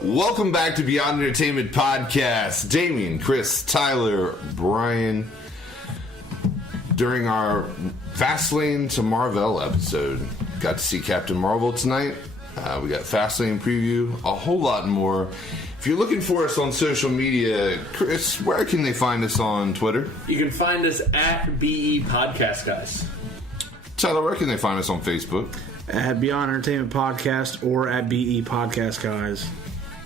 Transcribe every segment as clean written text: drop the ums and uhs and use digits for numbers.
Welcome back to Beyond Entertainment Podcast. Damien, Chris, Tyler, Brian. During our Fastlane to Mar-vell episode, got to see Captain Mar-vell tonight. We got Fastlane preview, a whole lot more. If you're looking for us on social media, Chris, where can they find us on Twitter? You can find us at BE Podcast Guys. Tyler, where can they find us on Facebook? At Beyond Entertainment Podcast or at BE Podcast Guys.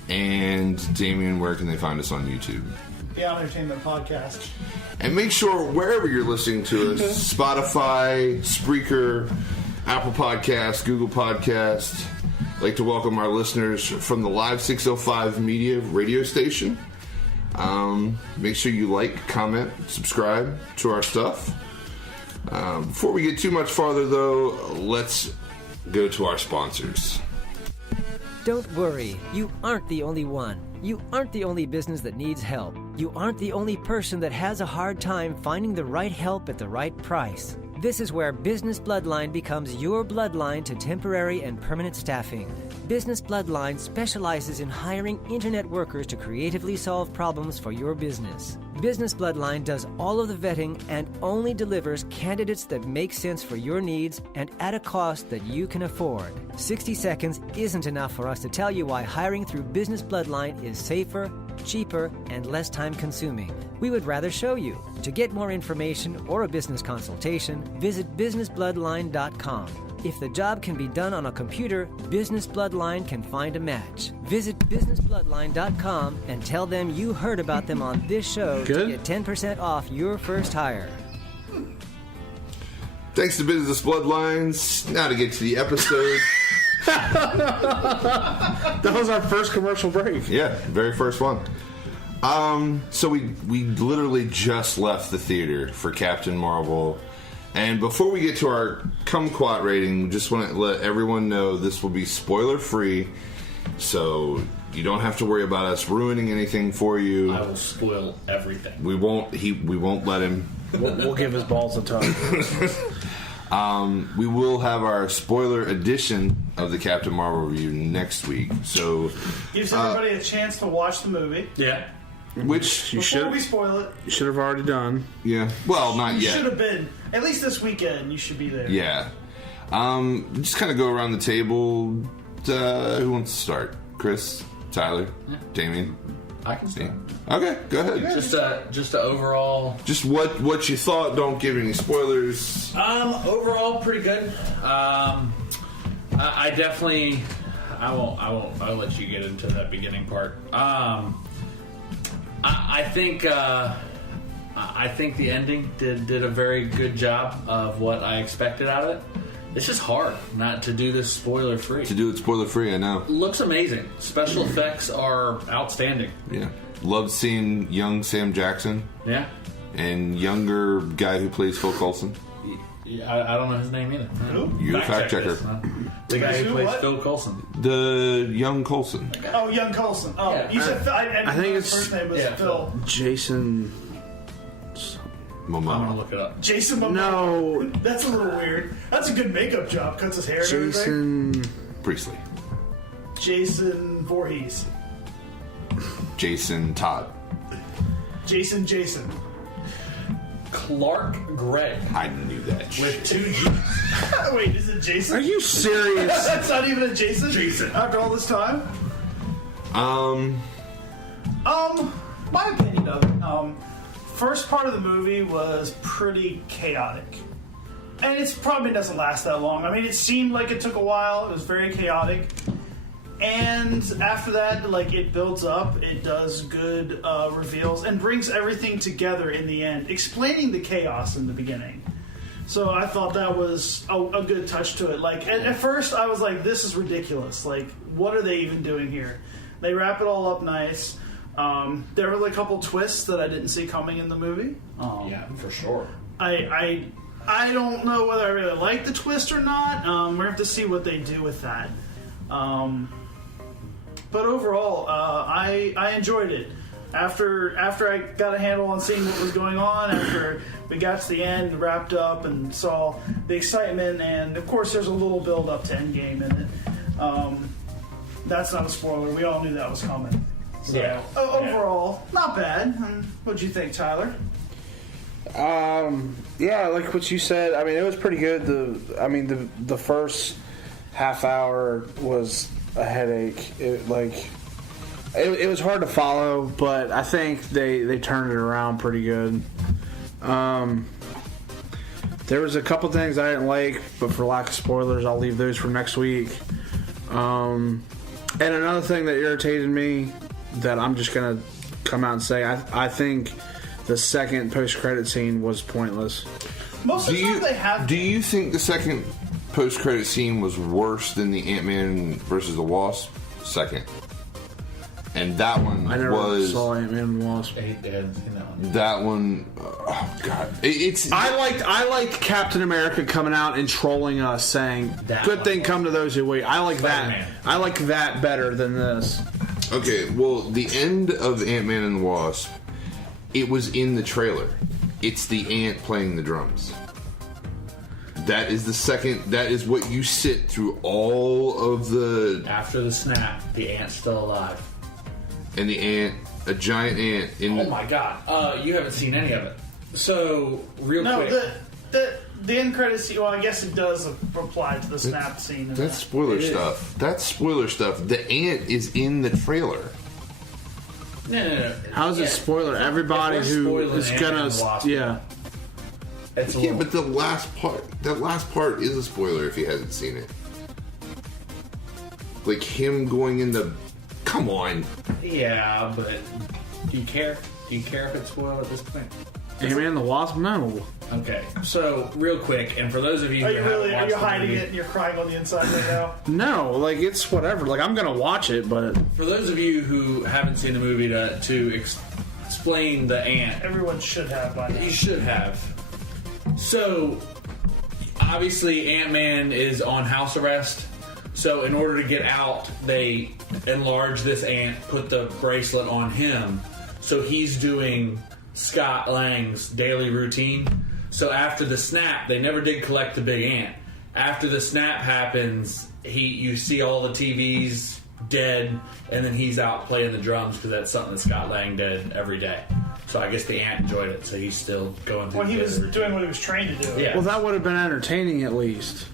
And Damien, where can they find us on YouTube? Beyond Entertainment Podcast. And make sure wherever you're listening to us, Spotify, Spreaker, Apple Podcasts, Google Podcasts, I'd like to welcome our listeners from the Live 605 Media radio station. Make sure you like, comment, subscribe to our stuff. Before we get too much farther, though, let's go to our sponsors. Don't worry, you aren't the only one. You aren't the only business that needs help. You aren't the only person that has a hard time finding the right help at the right price. This is where Business Bloodline becomes your bloodline to temporary and permanent staffing. Business Bloodline specializes in hiring internet workers to creatively solve problems for your business. Business Bloodline does all of the vetting and only delivers candidates that make sense for your needs and at a cost that you can afford. 60 seconds isn't enough for us to tell you why hiring through Business Bloodline is safer, cheaper, and less time-consuming. We would rather show you. To get more information or a business consultation, visit businessbloodline.com. If the job can be done on a computer, Business Bloodline can find a match. Visit businessbloodline.com and tell them you heard about them on this show to get 10% off your first hire. Thanks to Business Bloodlines. Now to get to the episode. That was our first commercial break. Yeah, very first one. So we literally just left the theater for Captain Mar-vell. And before we get to our Kumquat rating, just want to let everyone know this will be spoiler-free, so you don't have to worry about us ruining anything for you. I will spoil everything. We won't let him. We'll give his balls a tug. We will have our spoiler edition of the Captain Mar-vell review next week. So gives everybody a chance to watch the movie. Yeah. Which you Before we spoil it. You should have already done. Yeah. Well, not yet. You should have been. At least this weekend, you should be there. Yeah. Just kind of go around the table. Who wants to start? Chris? Tyler? Damien? I can start. Okay, go ahead. Just a overall. Just what you thought. Don't give any spoilers. Overall, pretty good. I definitely. I'll let you get into that beginning part. I think the ending did a very good job of what I expected out of it. It's just hard not to do this spoiler free. To do it spoiler free, I know. Looks amazing. Special effects are outstanding. Yeah. Loved seeing young Sam Jackson. Yeah. And younger guy who plays Phil Coulson. I don't know his name either. Who? You fact checker. The guy who plays what? Phil Coulson. The young Coulson. Oh, young Coulson. Oh, Yeah. you said Phil. I think his first name was Phil. Jason. I'm gonna Momoa. look it up. Jason Momoa. No. That's a little weird. That's a good makeup job. Cuts his hair and everything. Jason. Priestley. Jason Voorhees. Jason Todd. Jason. Clark Gregg. I knew that With shit. 2 G's. Wait, is it Jason? Are you serious? That's not even a Jason? After all this time? My opinion of it, first part of the movie was pretty chaotic. And it probably doesn't last that long. I mean, it seemed like it took a while. It was very chaotic. And after that, like, it builds up, it does good reveals, and brings everything together in the end, explaining the chaos in the beginning. So I thought that was a good touch to it. Like, at first, I was like, this is ridiculous. Like, what are they even doing here? They wrap it all up nice. There were like a couple twists that I didn't see coming in the movie. Yeah, for sure. I don't know whether I really like the twist or not. We're going to have to see what they do with that. But overall, I enjoyed it. After I got a handle on seeing what was going on, after we got to the end, wrapped up, and saw the excitement, and of course there's a little build up to Endgame in it. That's not a spoiler. We all knew that was coming. So, Yeah. Overall, not bad. What'd you think, Tyler? Yeah, like what you said. I mean, it was pretty good. The first half hour was a headache. It was hard to follow, but I think they turned it around pretty good. There was a couple things I didn't like, but for lack of spoilers, I'll leave those for next week. And another thing that irritated me that I'm just gonna come out and say, I think the second post-credit scene was pointless. Most of the time they have. Do you think the second post-credit scene was worse than the Ant-Man versus the Wasp? Second. And that one I never saw Ant-Man and Wasp. I hadn't seen that one. That one, oh god, I liked Captain America coming out and trolling us, saying That "Good one thing was- come to those who wait." I like Spider-Man. that. I like that better than this. Okay, well, the end of Ant-Man and the Wasp, it was in the trailer. It's the ant playing the drums. That is the second. That is what you sit through all of the. After the snap, the ant's still alive. And the ant, a giant ant in. Oh my god! You haven't seen any of it. So real No, quick, the end credits scene. Well, I guess it does apply to the snap scene. And That's spoiler It is. stuff. That's spoiler stuff. The ant is in the trailer. no. How's it spoiler? Everybody If we're who spoiling is Ant-Man gonna, and the Wasp, yeah. It's a Yeah, little, but the last part. That last part is a spoiler if you hasn't seen it. Like him going in the. Come on. yeah, but do you care? Do you care if it's spoiled at this point? Ant-Man and the Wasp? No. Okay, so real quick, and for those of you Are who you haven't really? Are watched you the hiding movie, it and you're crying on the inside right now? No, like it's whatever. Like I'm gonna watch it, but for those of you who haven't seen the movie to explain the ant, Everyone should have by now. you should have. So, obviously, Ant-Man is on house arrest. So, in order to get out, they enlarge this ant, put the bracelet on him. So, he's doing Scott Lang's daily routine. So, after the snap, they never did collect the big ant. After the snap happens, you see all the TVs dead, and then he's out playing the drums because that's something that Scott Lang did every day. So I guess the ant enjoyed it, so he's still going through When he the was routine. doing what he was trained to do. Yeah. well, that would have been entertaining at least.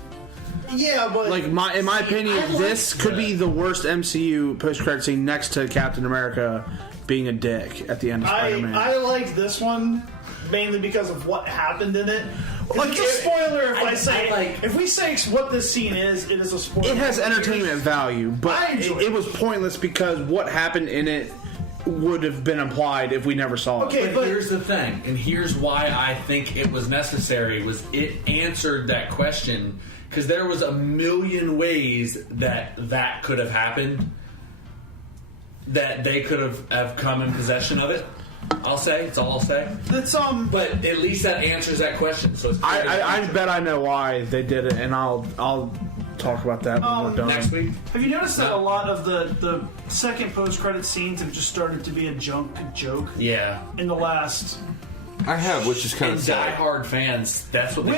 Yeah, but Like in my opinion, I like this could be the worst MCU post-credit scene next to Captain America being a dick at the end of Spider-Man. I liked this one mainly because of what happened in it. Like, It's a spoiler if I I say like- if we say what this scene is, it is a spoiler. It has entertainment value, but I enjoy it was pointless because what happened in it would have been implied if we never saw Okay, it. But but here's the thing, and here's why I think it was necessary, was it answered that question, because there was a million ways that could have happened, that they could have come in possession of it. I'll say, it's all I'll say. it's But at least that answers that question. So it's I bet I know why they did it, and I'll talk about that when we're done. next week. Have you noticed that No. a lot of the second post-credit scenes have just started to be a joke Yeah. in the last? I have, which is kind And of sad. diehard fans, that's what they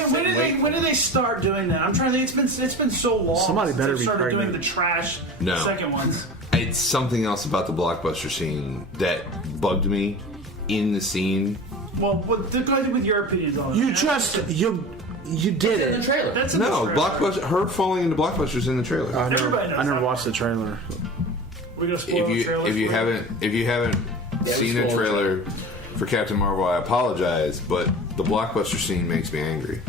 When did they start doing that? I'm trying to think. It's been so long. Somebody since better they be started doing pregnant. the trash No. second ones. It's something else about the blockbuster scene that bugged me in the scene. Well, go ahead with your opinions on it. You man. just you did in the it. trailer. That's in No, the trailer. blockbuster. Her falling into blockbusters in the trailer. Everybody knows I never that. watched the trailer. We're gonna spoil the trailer. If you haven't seen a spoiled trailer for Captain Marvel, I apologize, but the blockbuster scene makes me angry.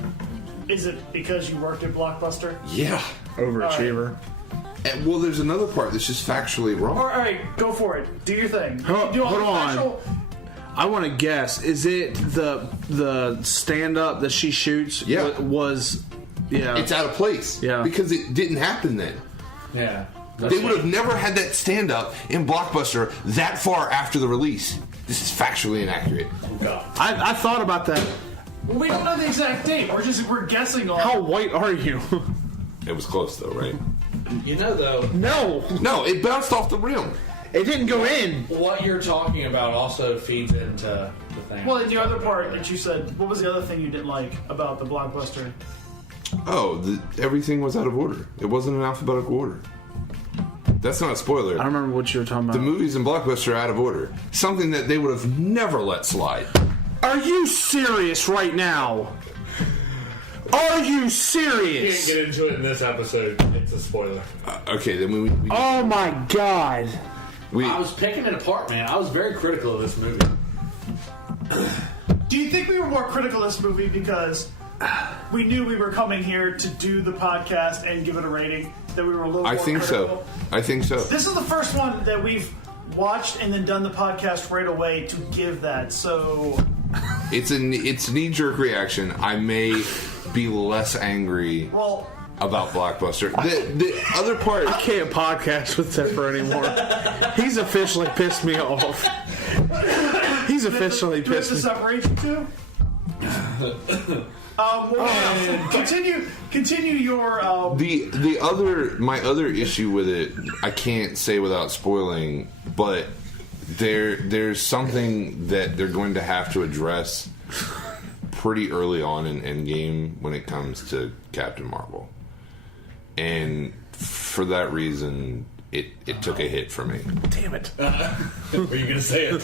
Is it because you worked at Blockbuster? Yeah. Overachiever. And, well, there's another part that's just factually wrong. All right, go for it. Do your thing. Hold Do all the on. actual- I want to guess. Is it the stand up that she shoots? Yeah. Was yeah. It's out of place. Yeah. Because it didn't happen then. Yeah. They would have never had that stand up in Blockbuster that far after the release. This is factually inaccurate. I thought about that. We don't know the exact date. We're guessing on. How white are you? It was close though, right? You know, though, No, No, it bounced off the rim. it didn't go in. what you're talking about also feeds into the thing. Well, the other part that you said. What was the other thing you didn't like about the Blockbuster? Oh, everything was out of order. It wasn't in alphabetical order. That's not a spoiler. I don't remember what you were talking about. The movies in Blockbuster are out of order. Something that they would have never let slide. Are you serious right now? Are you serious? You can't get into it in this episode. It's a spoiler. Okay, then we Oh my god. I was picking it apart, man. I was very critical of this movie. Do you think we were more critical of this movie because we knew we were coming here to do the podcast and give it a rating? That we were a little more critical? I think so. This is the first one that we've watched and then done the podcast right away to give that. So It's knee-jerk reaction. I may be less angry about Blockbuster. The other part... I can't podcast with Tiffer anymore. He's officially pissed me off. He's officially do we have pissed to me separate you two? Continue your. My other issue with it, I can't say without spoiling, but there's something that they're going to have to address pretty early on in Endgame when it comes to Captain Mar-vell, and for that reason, it took a hit for me. Damn it. Were you gonna say it?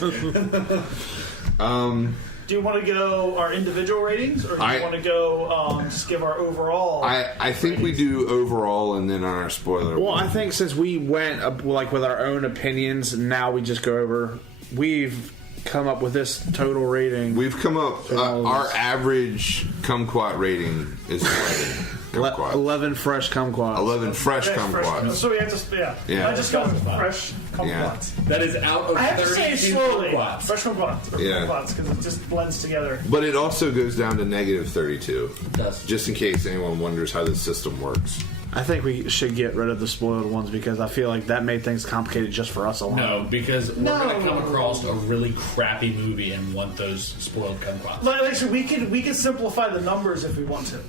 Do you want to go our individual ratings, or do you want to go just give our overall? I think we do overall, and then on our spoiler. Well, I think since we went with our own opinions, now we just go over. We've come up with this total rating. We've come up. Our average kumquat rating is 11. Kumquat. 11 fresh kumquats. 11 fresh kumquats. So we have to, I just go with fresh kumquats. Yeah. That is out of I have to say it slowly. kumquats. Fresh kumquats. Yeah. Because it just blends together. But it also goes down to negative 32. It does. Just in case anyone wonders how the system works. I think we should get rid of the spoiled ones because I feel like that made things complicated just for us alone. No, because we're going to come across a really crappy movie and want those spoiled kumquats. Like I said, we can simplify the numbers if we want to.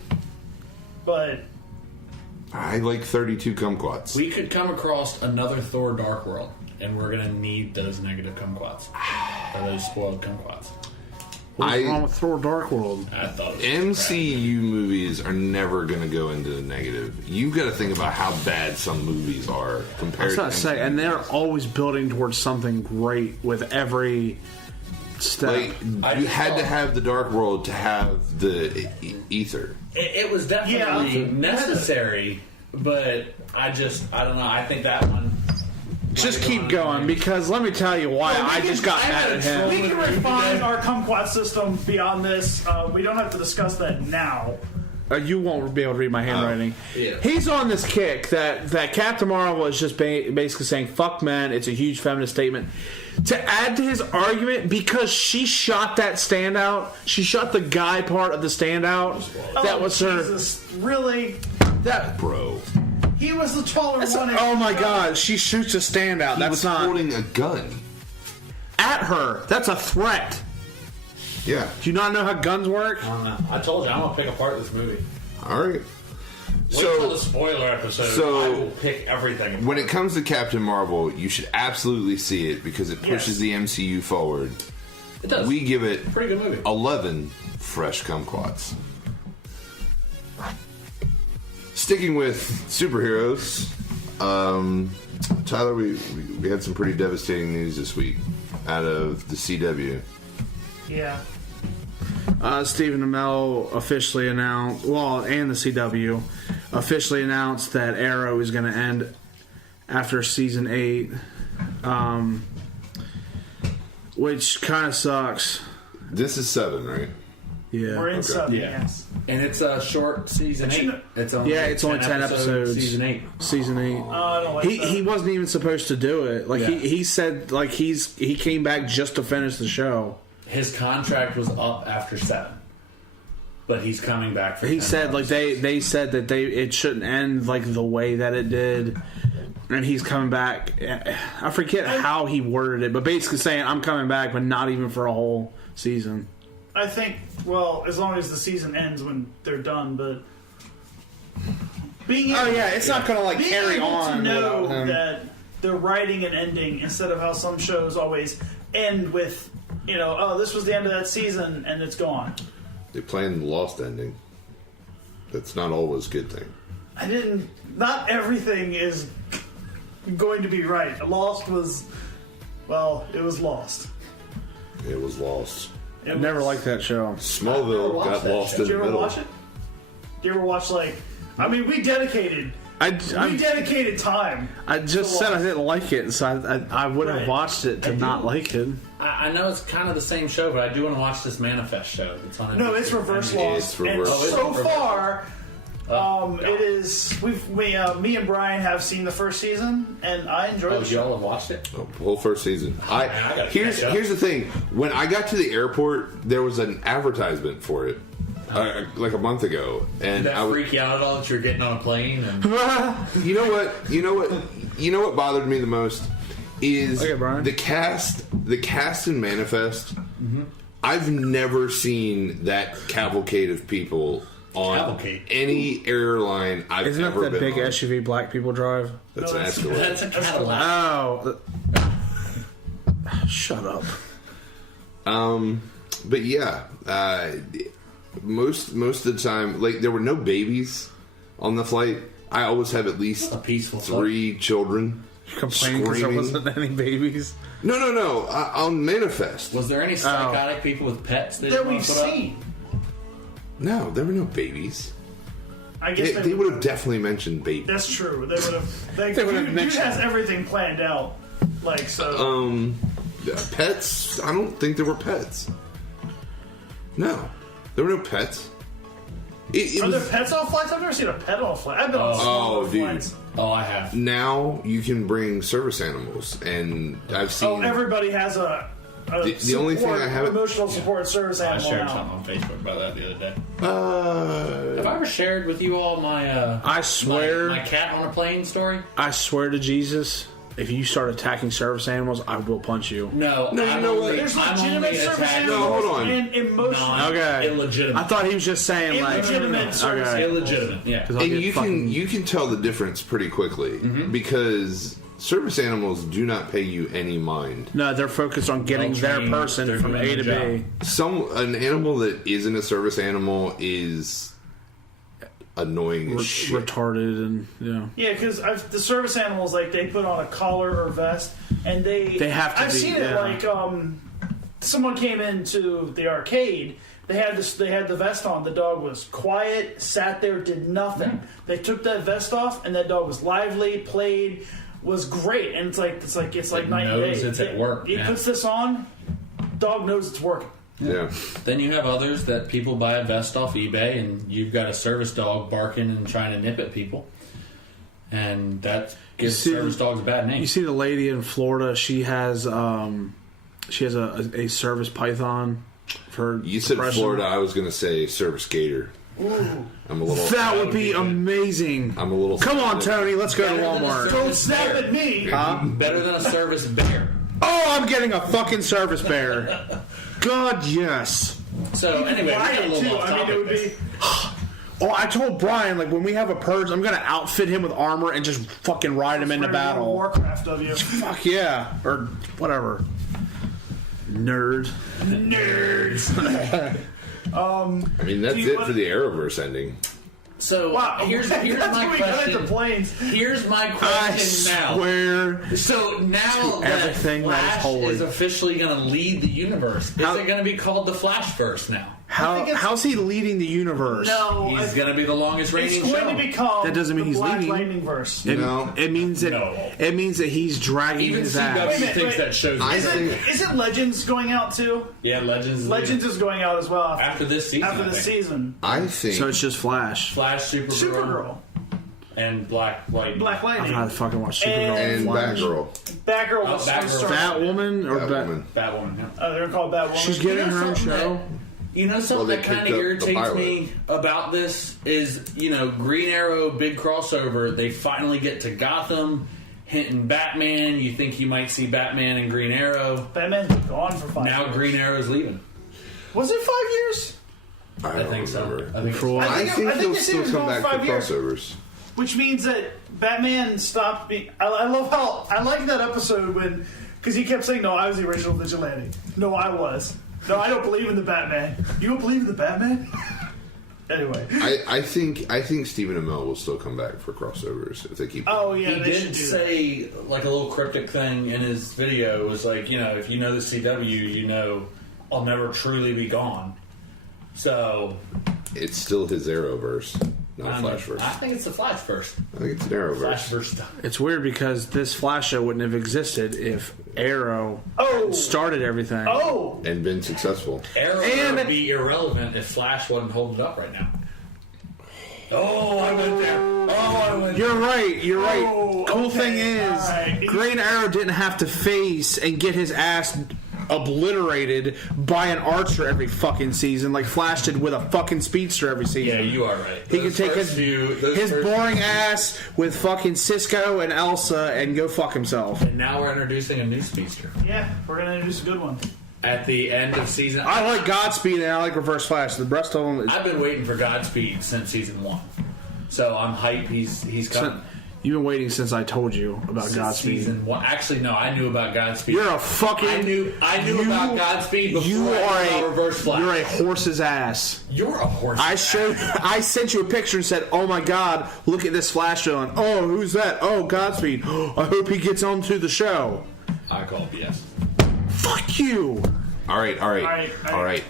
But I like 32 kumquats. We could come across another Thor Dark World, and we're going to need those negative kumquats. Or those spoiled kumquats. What's wrong with Thor Dark World? I thought it was MCU movies are never going to go into the negative. You've got to think about how bad some movies are compared to MCU. And they're always building towards something great with every step. Like, you had to have the Dark World to have the ether. It was definitely necessary, but I don't know. I think that one... Just keep going, because let me tell you why I just got mad at him. We can refine our kumquat system beyond this. We don't have to discuss that now. You won't be able to read my handwriting. Yeah. He's on this kick that Captain Mar-vell was just basically saying, fuck men, it's a huge feminist statement. To add to his argument, because she shot that standout, she shot the guy part of the standout. That was her. Jesus, really? Bro. He was the taller one. Oh my god, she shoots a standout. He was holding a gun. At her. That's a threat. Yeah. Do you not know how guns work? I don't know. I told you, I'm going to pick apart this movie. Alright. Wait till the spoiler episode. I will pick everything apart. When it comes to Captain Mar-vell, you should absolutely see it because it pushes the MCU forward. It does. We give it pretty good movie. 11 fresh kumquats. Sticking with superheroes, Tyler, we had some pretty devastating news this week out of the CW. Yeah. Stephen Amell officially announced, and the CW officially announced that Arrow is going to end after season 8, which kind of sucks. This is 7, right? Yeah. We're in 7, yes. And it's a short season 8. It's only 10 episodes. Season 8. Season 8. I don't like that. He wasn't even supposed to do it. Like he said, like he came back just to finish the show. His contract was up after 7, but he's coming back for. He said like they said that it shouldn't end like the way that it did, and he's coming back. I forget how he worded it, but basically saying I'm coming back, but not even for a whole season. I think, as long as the season ends when they're done, but being able, it's not going to like being carry able on. to know without him. that they're writing an ending instead of how some shows always end with, this was the end of that season and it's gone. They planned the Lost ending. That's not always a good thing. Not everything is going to be right. Lost was, well, it was lost. It was lost. I never liked that show. Smallville got lost in Did the you ever middle. watch it? Did you ever watch, like... I mean, we dedicated time. I just said I didn't like it, so I would have Right. watched it to not like it. I know it's kind of the same show, but I do want to watch this Manifest show that's on. No, NBC. it's Reverse It Lost. is Reverse And Lost. so Reverse far, it is... Me and Brian have seen the first season, and I enjoyed Oh, the show. y'all have watched it? Oh, whole first season. I gotta Here's catch up. the thing. When I got to the airport, there was an advertisement for it, like a month ago, and Did that I was. freak you out at all that you're getting on a plane? And You know what bothered me the most is Okay, Brian. the cast in Manifest. Mm-hmm. I've never seen that cavalcade of people on Cavalcade? any airline I've Isn't that ever the been big on. SUV black people drive? That's No, an that's- Escalade. that's a Cadillac. Oh. Shut up. But yeah, most of the time, like there were no babies on the flight. I always have at least A peaceful 3 children. Complaining because there Screaming. wasn't any babies. No. On Manifest. Was there any psychotic people with pets That we've seen. No, there were no babies. I guess They would have definitely mentioned babies. That's true. They would have. They would have Dude mentioned has it. everything planned out. Like, so. Pets? I don't think there were pets. No, there were no pets. It Are there was, pets on flights? I've never seen a pet on a flight. I've been on Oh, some dude. flights. Oh, I have. now you can bring service animals, and I've seen. Oh, everybody has a The only thing I haven't- emotional support service I animal shared now. something on Facebook about that the other day. Uh, Have I ever shared with you all my I swear, my cat on a plane story? I swear to Jesus, if you start attacking service animals, I will punch you. No, No, you I'm know only, what? There's I'm legitimate only service attacking No, animals hold on. and emotional. Okay. illegitimate. I thought he was just saying like Illegitimate service okay. illegitimate. Yeah. 'Cause I'll and get you fucking- can tell the difference pretty quickly because service animals do not pay you any mind. No, they're focused on getting their Well-trained, person they're from doing A to their B. An animal that isn't a service animal is annoying as shit. Retarded and Yeah, because the service animals, like, they put on a collar or vest, and they have to I've be, seen it, yeah. like, someone came into the arcade. They had the vest on. The dog was quiet, sat there, did nothing. They took that vest off, and that dog was lively, played, was great. And it's like night and knows day. it's at work, He yeah. puts this on, dog knows it's working. Yeah. Then you have others that people buy a vest off eBay, and you've got a service dog barking and trying to nip at people, and that gives see- service dogs a bad name. You see the lady in Florida, she has a service python for You said depression. Florida, I was going to say service gator. I'm a little. That would be amazing. I'm a little. Come on, Tony, let's go to Better than a Walmart. service Don't snap bear. at me. Better than a service bear. Oh, I'm getting a fucking service bear. God, yes. So anyway, we got a Ryan, little too. off I mean, topic. it would be. Oh, I told Brian, like, when we have a purge, I'm going to outfit him with armor and just fucking ride him into battle. Warcraft of you. Fuck yeah. Or whatever. Nerd. Nerds. I mean, that's Do you it want- for the Arrowverse ending. So Wow. here's That's my when we got into question. planes. Here's my I question now. swear. So now that everything that is Flash holy. is officially going to lead the universe, How- is it going to be called the Flashverse now? How's he leading the universe? No, He's going to be the longest it's reigning going show. to become That doesn't mean the he's Black leading. Lightning verse. It, No. it means that No. it means that he's dragging Even his CW ass. Wait a minute, thinks wait. that show's I good. think- Isn't Legends going out too? Yeah, Legends. is Legends leaving. is going out as well after this season. after I the think. season. I think. So it's just Flash. Flash, Supergirl, and Black Lightning. Black I Lightning, gotta fucking watch Supergirl and Flash. Batgirl. Batgirl Oh, was Batgirl. Batwoman or Batwoman. Batwoman. Yeah. they're gonna call it Batwoman. She's getting You know her own something show. You know something Well, they that kind picked of up the irritates pilot. me about this is, Green Arrow, big crossover, they finally get to Gotham, hinting Batman. You think you might see Batman and Green Arrow. Batman's been gone for 5 Now years. Green Arrow's leaving. Was it 5 years? I I don't think so. remember. I think For it's what? I I think think they'll they said it still was come going back 5 for years. crossovers. Which means that Batman stopped being. I love how I like that episode when because he kept saying, "No, I was the original vigilante. No, I was. No, I don't believe in the Batman. You don't believe in the Batman?" Anyway. I think Stephen Amell will still come back for crossovers if they keep. Oh yeah, he they did should do say like a little cryptic thing in his video. It was like, if you know the CW, you know I'll never truly be gone. So It's still his Arrowverse, not Flashverse. I think it's the Flashverse. I think it's an Arrowverse. Flashverse stuff. It's weird because this Flash show wouldn't have existed if Arrow started everything. Oh! And been successful. Arrow would be irrelevant if Flash wasn't holding up right now. Oh, I went there. You're right. Oh, Cool okay, thing is, alright. Green Arrow didn't have to face and get his ass obliterated by an archer every fucking season like Flash did with a fucking speedster every season. Yeah, you are right. He could take his boring ass with fucking Cisco and Elsa and go fuck himself. And now we're introducing a new speedster. Yeah, we're going to introduce a good one. At the end of season... I like Godspeed and I like Reverse Flash. The rest of them is... I've been waiting for Godspeed since season 1. So I'm hyped he's coming. You've been waiting since I told you about Since Godspeed. Season 1. Actually, no, I knew about Godspeed. You're a fucking... I knew about Godspeed before you I knew are about Reverse Flash. You're a horse's ass. You're a horse. I sent you a picture and said, "Oh my God, look at this Flash villain. Oh, who's that? Oh, Godspeed. I hope he gets onto the show." I call BS. Fuck you. All right. Alright.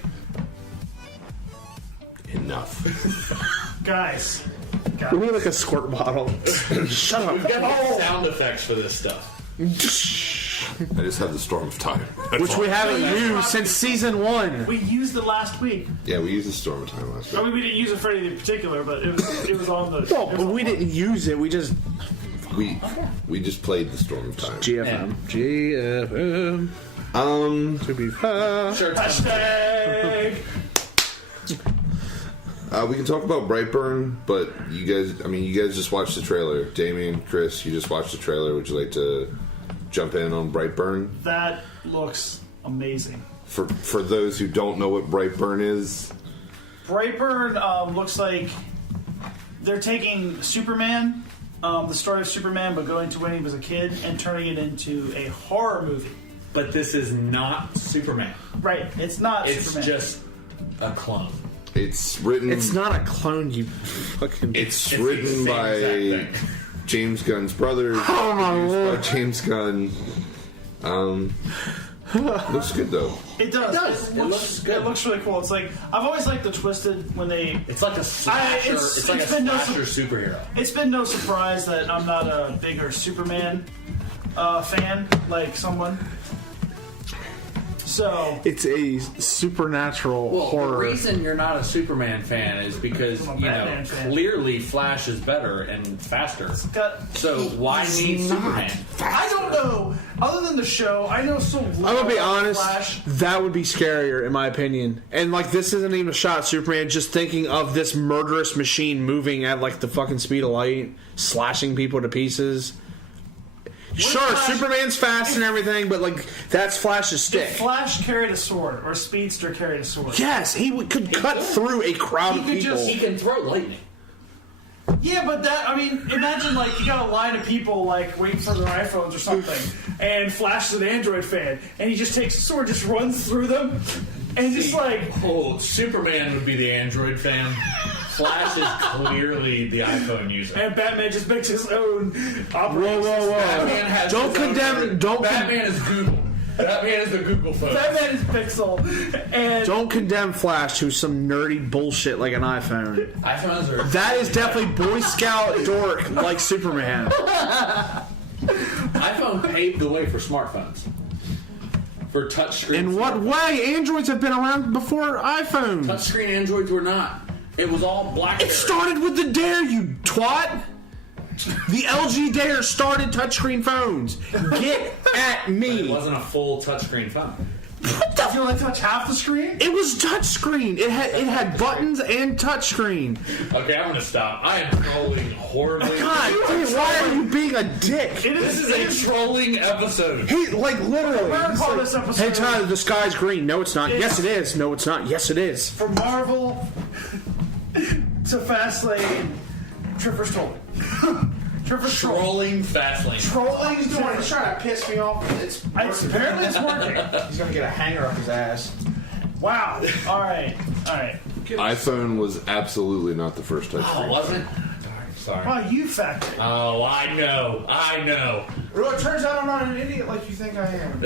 Enough. Guys. We need like a squirt bottle. Shut up. We've got sound effects for this stuff. I just had the Storm of Time. Which we haven't used since season 1. We used it last week. Yeah, we used the Storm of Time last I week. mean, we didn't use it for anything particular, but it was on the... No, but we didn't use it. We just... We just played the Storm of Time. GFM. GFM. To be fair. Sure. Hashtag! We can talk about Brightburn, but you guys just watched the trailer. Damien, Chris, you just watched the trailer. Would you like to jump in on Brightburn? That looks amazing. For those who don't know what Brightburn is, Brightburn looks like they're taking Superman, the story of Superman, but going to when he was a kid and turning it into a horror movie. But this is not Superman. Right, it's not It's Superman. just a clone. it's written. It's not a clone, you fucking... It's It's written the by same exact thing. James Gunn's brother. Oh, my produced Lord. by James Gunn. Looks good though. It does. It looks good. It looks really cool. It's like I've always liked the Twisted when they. It's like a slasher. It's like a been no slasher superhero. It's been no surprise that I'm not a bigger Superman fan like someone. So It's a supernatural Well, horror. the reason you're not a Superman fan is because, I'm a Batman fan. clearly Flash is better and faster. got, So why need Superman? I don't know. Other than the show, I know so little. I'm gonna be about honest. Flash. That would be scarier, in my opinion. And like, this isn't even a shot at Superman. Just thinking of this murderous machine moving at like the fucking speed of light, slashing people to pieces. Sure, Flash- Superman's fast and everything, but like that's Flash's stick. If Flash carried a sword or Speedster carried a sword. Yes, he could cut through a crowd of He could people. He can throw lightning. Yeah, but imagine like you got a line of people like waiting for their iPhones or something, and Flash is an Android fan, and he just takes a sword, just runs through them, and just like Oh, Superman would be the Android fan. Flash is clearly the iPhone user. and Batman just makes his own operating system. Batman has Don't his own condemn- version. don't con- Batman is Google. Batman is the Google phone. Batman is Pixel, and Don't condemn Flash to some nerdy bullshit like an iPhone. iPhones are. That is definitely Boy Scout dork like Superman. iPhone paved the way for smartphones. For touchscreen. In what way? Androids have been around before iPhones. Touchscreen Androids were not. It was all BlackBerry. It started with the Dare, you twat! The LG Dare started touchscreen phones. Get at It me. wasn't a full touchscreen phone. What the if you only touch half the screen. It was touchscreen. It had buttons and touchscreen. Okay, I'm gonna stop. I am trolling horribly. God, dude, why are you being a dick? This is a trolling episode. He like literally. We're gonna he's call like, this episode. Hey Tyler, the sky's green. No, it's not. Yes, it is. No, it's not. Yes, it is. From Mar-vell to Fastlane, Triffer's trolling. Triffer's trolling. Trolling Fastlane. Trolling. He's trying to piss me off. Apparently it's working. He's gonna get a hanger up his ass. Wow. All right. iPhone was absolutely not the first touchscreen. Oh, wasn't? Sorry. Oh, you fact it. Oh, I know. Well, it turns out I'm not an idiot like you think I am.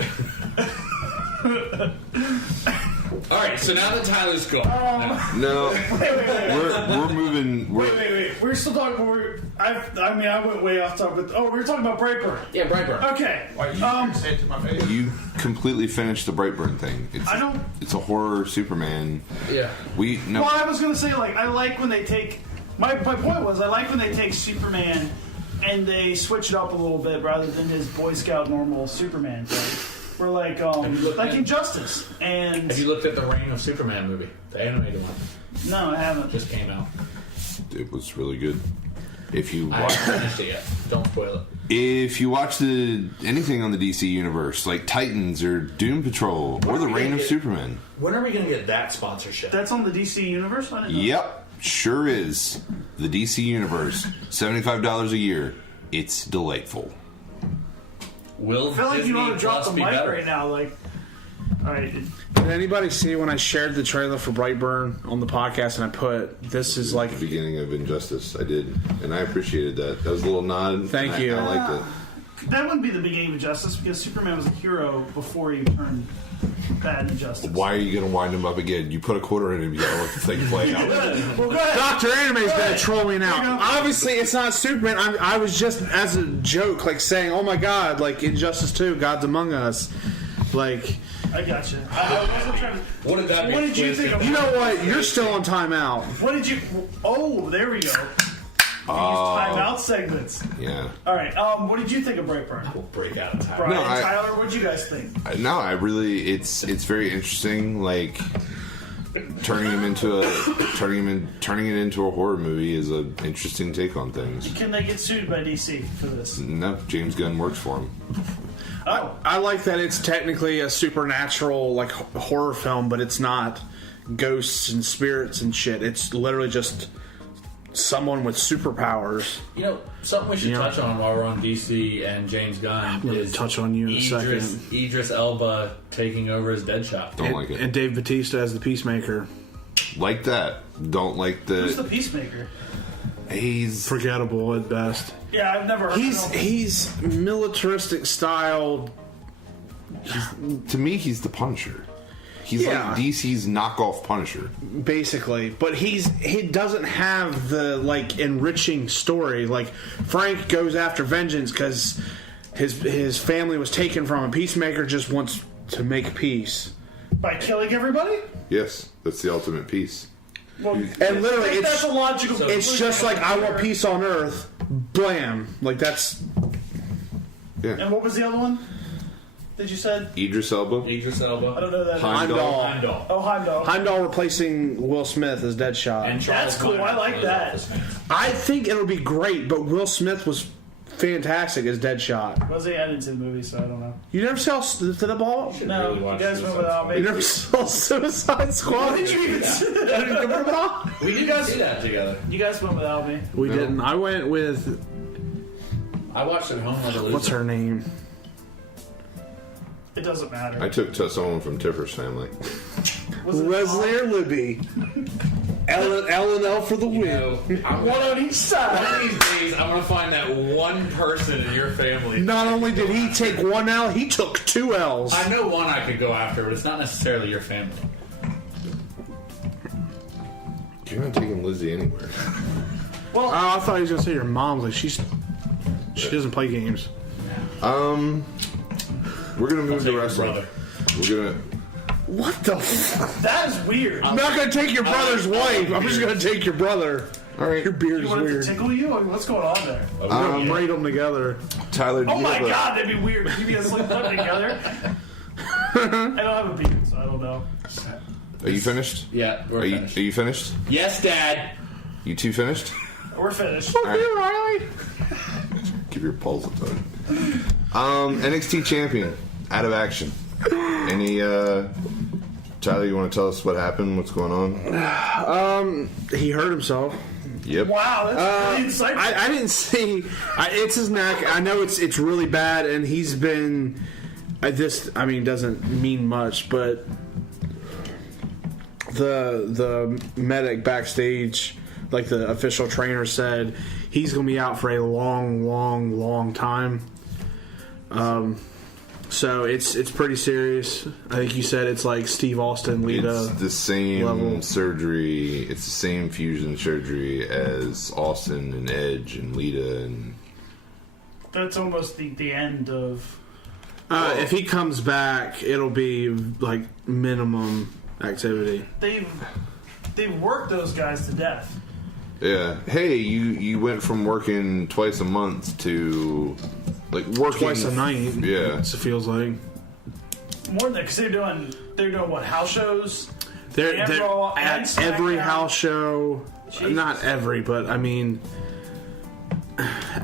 All right, so now that Tyler's gone. No, Wait. we're moving. Wait. We're still talking. I went way off topic. Oh, we were talking about Brightburn. Yeah, Brightburn. Okay. Say it to my face. You completely finished the Brightburn thing. It's a horror Superman. Yeah. Well, I was gonna say I like when they take. My point was I like when they take Superman and they switch it up a little bit rather than his Boy Scout normal Superman thing. We're like Injustice. And have you looked at the Reign of Superman movie, the animated one? No, I haven't. Just came out. It was really good. If you I watch, haven't finished it yet. Don't spoil it. if you watch anything on the DC universe, like Titans or Doom Patrol or the Reign of Superman. When are we going to get that sponsorship? That's on the DC universe. I didn't know. Yep, sure is. The DC universe, $75 a year. It's delightful. Will I feel like Disney you want to drop Plus the be mic better? right now. All right. Did anybody see when I shared the trailer for Brightburn on the podcast and I put this is like Beginning of Injustice, I did, and I appreciated that. That was a little nod. Thank you. I liked it. That wouldn't be the beginning of Justice because Superman was a hero before he turned bad in Justice. Why are you going to wind him up again? You put a quarter in him, you got to let the thing play out. Well, go ahead. Dr. Anime's gonna troll me now. You know- Obviously, it's not Superman. I was just as a joke, saying, "Oh my God!" Injustice 2, God's Among Us. I got you. I wasn't trying to. What did that What be? did you think of? You know what? You're still on timeout. What did you? Oh, there we go. We use timeout segments. Yeah. All right. What did you think of Brightburn? We'll break out of time. Brian, No, Tyler, what did you guys think? No, I really, it's very interesting. Turning it into a horror movie is an interesting take on things. Can they get sued by DC for this? No, James Gunn works for him. Oh, I like that it's technically a supernatural horror film, but it's not ghosts and spirits and shit. It's literally just someone with superpowers. Something we should touch on while we're on DC and James Gunn is touch on you in a second. Idris Elba taking over as Deadshot. Don't like it. And Dave Bautista as the Peacemaker. Like that. Don't like who's the Peacemaker? He's Forgettable at best. Yeah, I've never heard of him. He's militaristic style. to me, he's the Punisher. He's like DC's knockoff Punisher. Basically, but he doesn't have the enriching story. Frank goes after vengeance because his family was taken from him. Peacemaker just wants to make peace By killing everybody? Yes, that's the ultimate peace. Well, and literally that's a logical. it's just I want peace on Earth. Blam! That's Yeah. And what was the other one that you said? Idris Elba. I don't know that. Heimdall. Heimdall. Oh, Heimdall. Heimdall replacing Will Smith as Deadshot. And Charles That's cool. I like that. I think it'll be great, but Will Smith was fantastic as Deadshot. Was he added to the movie, so I don't know. You never saw the ball? No, really you watch guys went Suicide without Squad. You me. never saw Suicide Squad? What did you even say? We didn't see that together. You guys went without me. We No. didn't. I went with I watched it at home like a loser. what's her name? It doesn't matter. I took someone from Tiffer's family. Was it Leslie or Libby? L&L for the win. one on each side? One of these days, I'm gonna find that one person in your family. Not only did he take one L, he took two L's. I know one I could go after, but it's not necessarily your family. You're not taking Lizzie anywhere. Oh, I thought he was gonna say your mom's. She doesn't play games. We're gonna move to Take your wrestling. brother. We're gonna. What the? That is weird. I'm not gonna take your brother's wife. I'm just gonna take your brother. All right, Your beard You is want it to weird. tickle you? Or what's going on there? We're gonna braid them together. Tyler. Do Oh you my have a- god, that'd be weird. You guys like put it together? I don't have a beard, so I don't know. Are you finished? Yeah, we're Are you, finished. are you finished? Yes, Dad. You two finished? We're finished. All right. Give your pulse a tug. NXT Champion out of action. Any Tyler, you want to tell us what happened? What's going on? He hurt himself. Yep. Wow, that's really insightful. I didn't see. It's his neck. I know it's really bad, and he's been. This, I mean, doesn't mean much, but the medic backstage, like the official trainer said, he's going to be out for a long time. So it's pretty serious. I think you said it's like Steve Austin, Lita. It's the same level. surgery. It's the same fusion surgery as Austin and Edge and Lita and. That's almost the end of. If he comes back, it'll be like minimum activity. They've worked those guys to death. Yeah. Hey, you went from working twice a month to like working Twice a night. Yeah. It feels like. More than that, because they're doing what, house shows? They're Raw and at every SmackDown. house show. Jesus. Not every, but I mean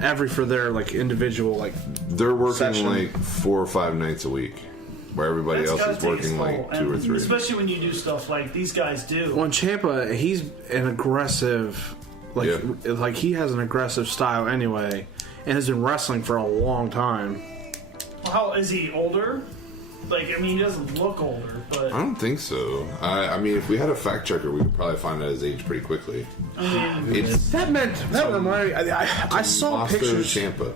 every for their like individual like. They're working session. like 4 or 5 nights a week, where everybody That's else gotta is take working its like toll. 2 or And 3. especially when you do stuff like these guys do. Well, Ciampa, he's an aggressive, like he has an aggressive style anyway, and has been wrestling for a long time. How is he older? Like, I mean, he doesn't look older, but I don't think so. I mean, if we had a fact checker, we could probably find out his age pretty quickly. I mean, It's That reminded me. I saw Master pictures. Ciampa.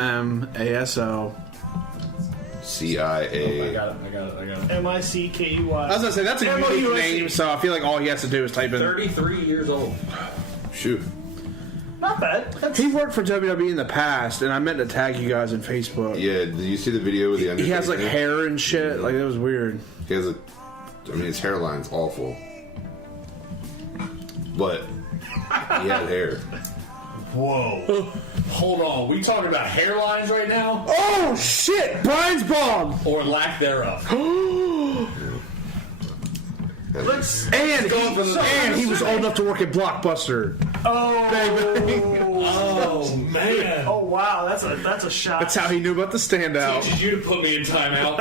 TOMMASO. CIA. I got it. MICKEY. I was gonna say that's a unique MOUSE. name, so I feel like all he has to do is type in. 33 years old. Shoot. Not bad. That's, He worked for WWE in the past, and I meant to tag you guys on Facebook. Yeah, did you see the video with the Undertaker? He has like hair and shit. Like, that was weird. He has his hairline's awful. But he had hair. Whoa. Hold on. We talking about hairlines right now? Oh shit! Brian's bomb. Or lack thereof? And he was old enough to work at Blockbuster. Oh, man. oh wow, that's a shot. That's how he knew about the standout. Teaches you to put me in timeout.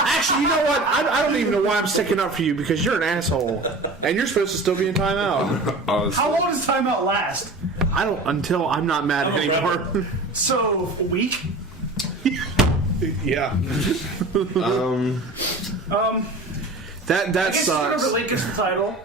Actually, you know what? I don't even know why I'm sticking up for you, because you're an asshole, and you're supposed to still be in timeout. How long does timeout last? I don't until I'm not mad I'm a anymore. So a week. Yeah. That I guess you're gonna sucks. relinquish the title.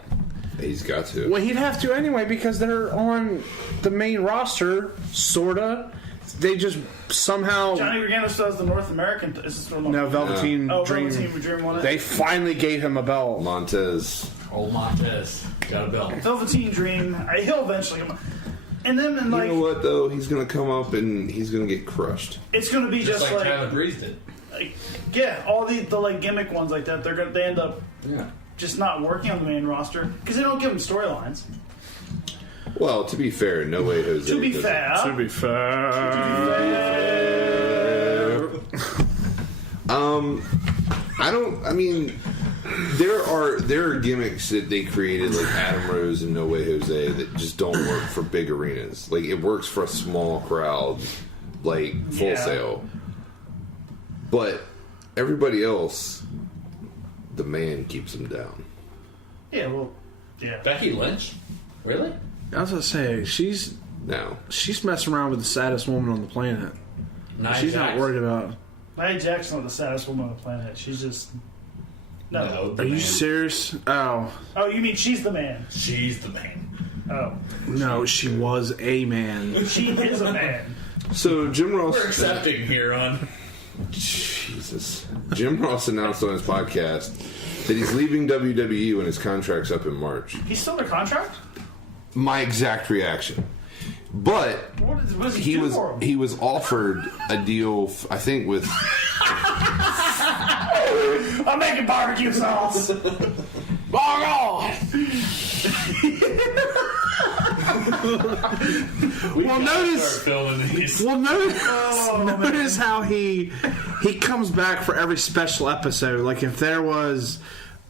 He's got to. Well, he'd have to anyway, because they're on the main roster, sorta. They just somehow. Johnny Gargano still has the North American. Is this from No, Velveteen Dream. Velveteen Dream won it. They finally gave him a belt. Montez. Old Montez. Got a belt. Velveteen Dream. He'll eventually come. And then, You know what though? He's gonna come up and he's gonna get crushed. it's gonna be Just just like like, Tyler Breeze did. all the like gimmick ones like that. They end up Yeah. just not working on the main roster because they don't give them storylines. Well, to be fair, no way Jose. To be does it. fair, be fair. I mean, there are gimmicks that they created like Adam Rose and No Way Jose that just don't work for big arenas. Like it works for a small crowd, like Full Yeah. Sail. But everybody else, the man keeps them down. yeah, well, yeah. Becky Lynch? Really? I was gonna say she's messing around with the saddest woman on the planet. Nia She's not Jax. worried about. Nia Jax is not the saddest woman on the planet. She's just no. Are you serious? Oh Oh, you mean she's the man? She's the man. Oh, no, she was a man. she is a man. So Jim Ross. We're accepting here on. Jesus. Jim Ross announced on his podcast that he's leaving WWE when his contract's up in March. He's still under contract. My exact reaction. But What does he do for him? he was offered a deal, I think, with I'm making barbecue sauce. Well, notice. Start filming these. Well, notice how he comes back for every special episode. Like if there was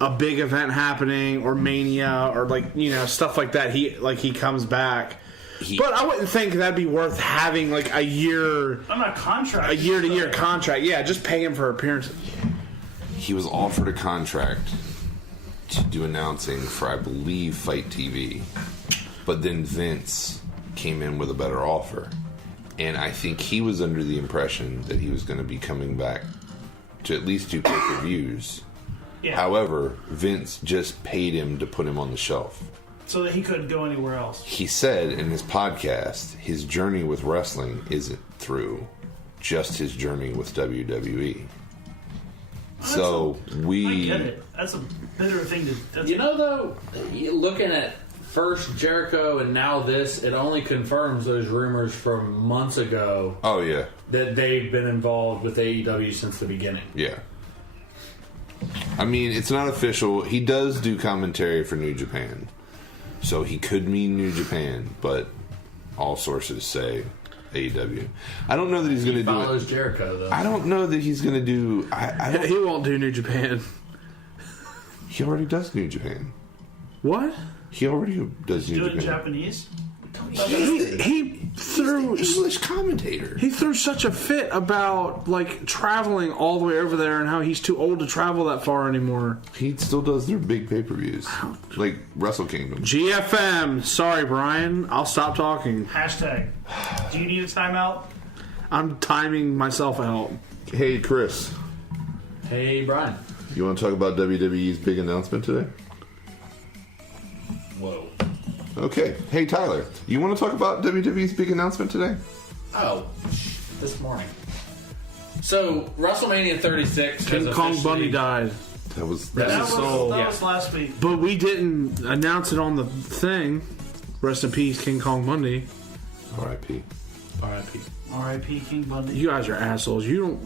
a big event happening or Mania or stuff like that, he comes back. But I wouldn't think that'd be worth having like a year contract. a year-to-year contract. Yeah, just pay him for appearances. he was offered a contract to do announcing for, I believe, Fight TV. But then Vince came in with a better offer. And I think he was under the impression that he was going to be coming back to at least do pay-per-views. Yeah. However, Vince just paid him to put him on the shelf. So that he couldn't go anywhere else. He said in his podcast, his journey with wrestling isn't through just his journey with WWE. So I get it. That's a bitter thing to... You know, though, looking at first Jericho and now this, it only confirms those rumors from months ago. Oh, yeah. That they've been involved with AEW since the beginning. Yeah. I mean, it's not official. He does do commentary for New Japan. So he could mean New Japan, but all sources say AEW. I don't know that he's going to do it. Follows Jericho, though. I don't know that he's going to do... He won't do New Japan. He already does New Japan. What? He already does New Do it in Japan. Japanese? He threw English commentator. He threw such a fit about like traveling all the way over there and how he's too old to travel that far anymore. He still does their big pay-per-views, like Wrestle Kingdom. GFM. Sorry, Brian. I'll stop talking. Hashtag. Do you need a timeout? I'm timing myself out. Hey, Chris. Hey, Brian. You want to talk about WWE's big announcement today? Whoa. Okay. Hey, Tyler. You want to talk about WWE's big announcement today? Oh, this morning. So, WrestleMania 36 King has Kong officially... Bundy died. That was That Yeah. was last week. But we didn't announce it on the thing. Rest in peace, King Kong Bundy. R.I.P. R.I.P. R.I.P. King Bundy. You guys are assholes. You don't.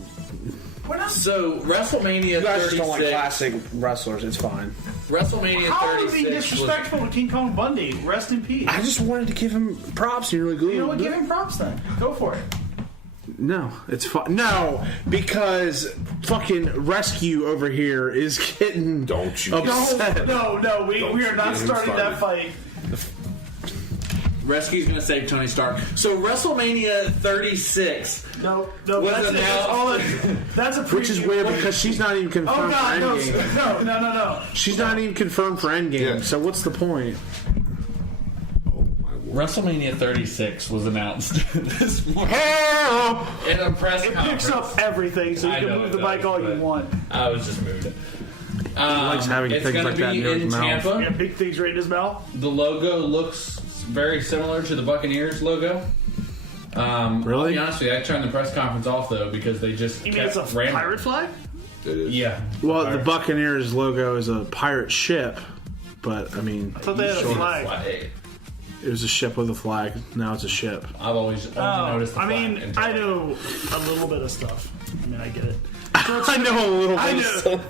We're not... So, WrestleMania You guys 36... just don't like classic wrestlers. It's fine. WrestleMania How are 36 we being disrespectful to King Kong Bundy? Rest in peace. I just wanted to give him props. You're really good. You know what? Give him props then. Go for it. No, it's fine. No, because fucking Rescue over here is getting Don't you upset. No, we are not get him starting that fight. Rescue's going to save Tony Stark. So, WrestleMania 36... No, Was that's it. That's announced- all that's a preview. Which is weird because she's not even Oh confirmed God, for no, Endgame. no. She's not even confirmed for Endgame. Yeah. So what's the point? WrestleMania 36 was announced this morning in a press It conference. picks up everything, so you I can know move it the mic does, all you but- want. I was just moving it. He likes having It's things going like to that be near his in mouth. Tampa. Yeah, big things right in his mouth. The logo looks very similar to the Buccaneers logo. I'll Really? be honest with you, I turned the press conference off though because they just You mean it's a pirate flag? It is. Yeah. Well, the Pirate Buccaneers logo is a pirate ship, but I mean, I thought they had a flag. flag. it was a ship with a flag. Now it's a ship. I've always only noticed the I flag. mean, until- I know a little bit of stuff. I mean, I get it. I know a little I bit. know.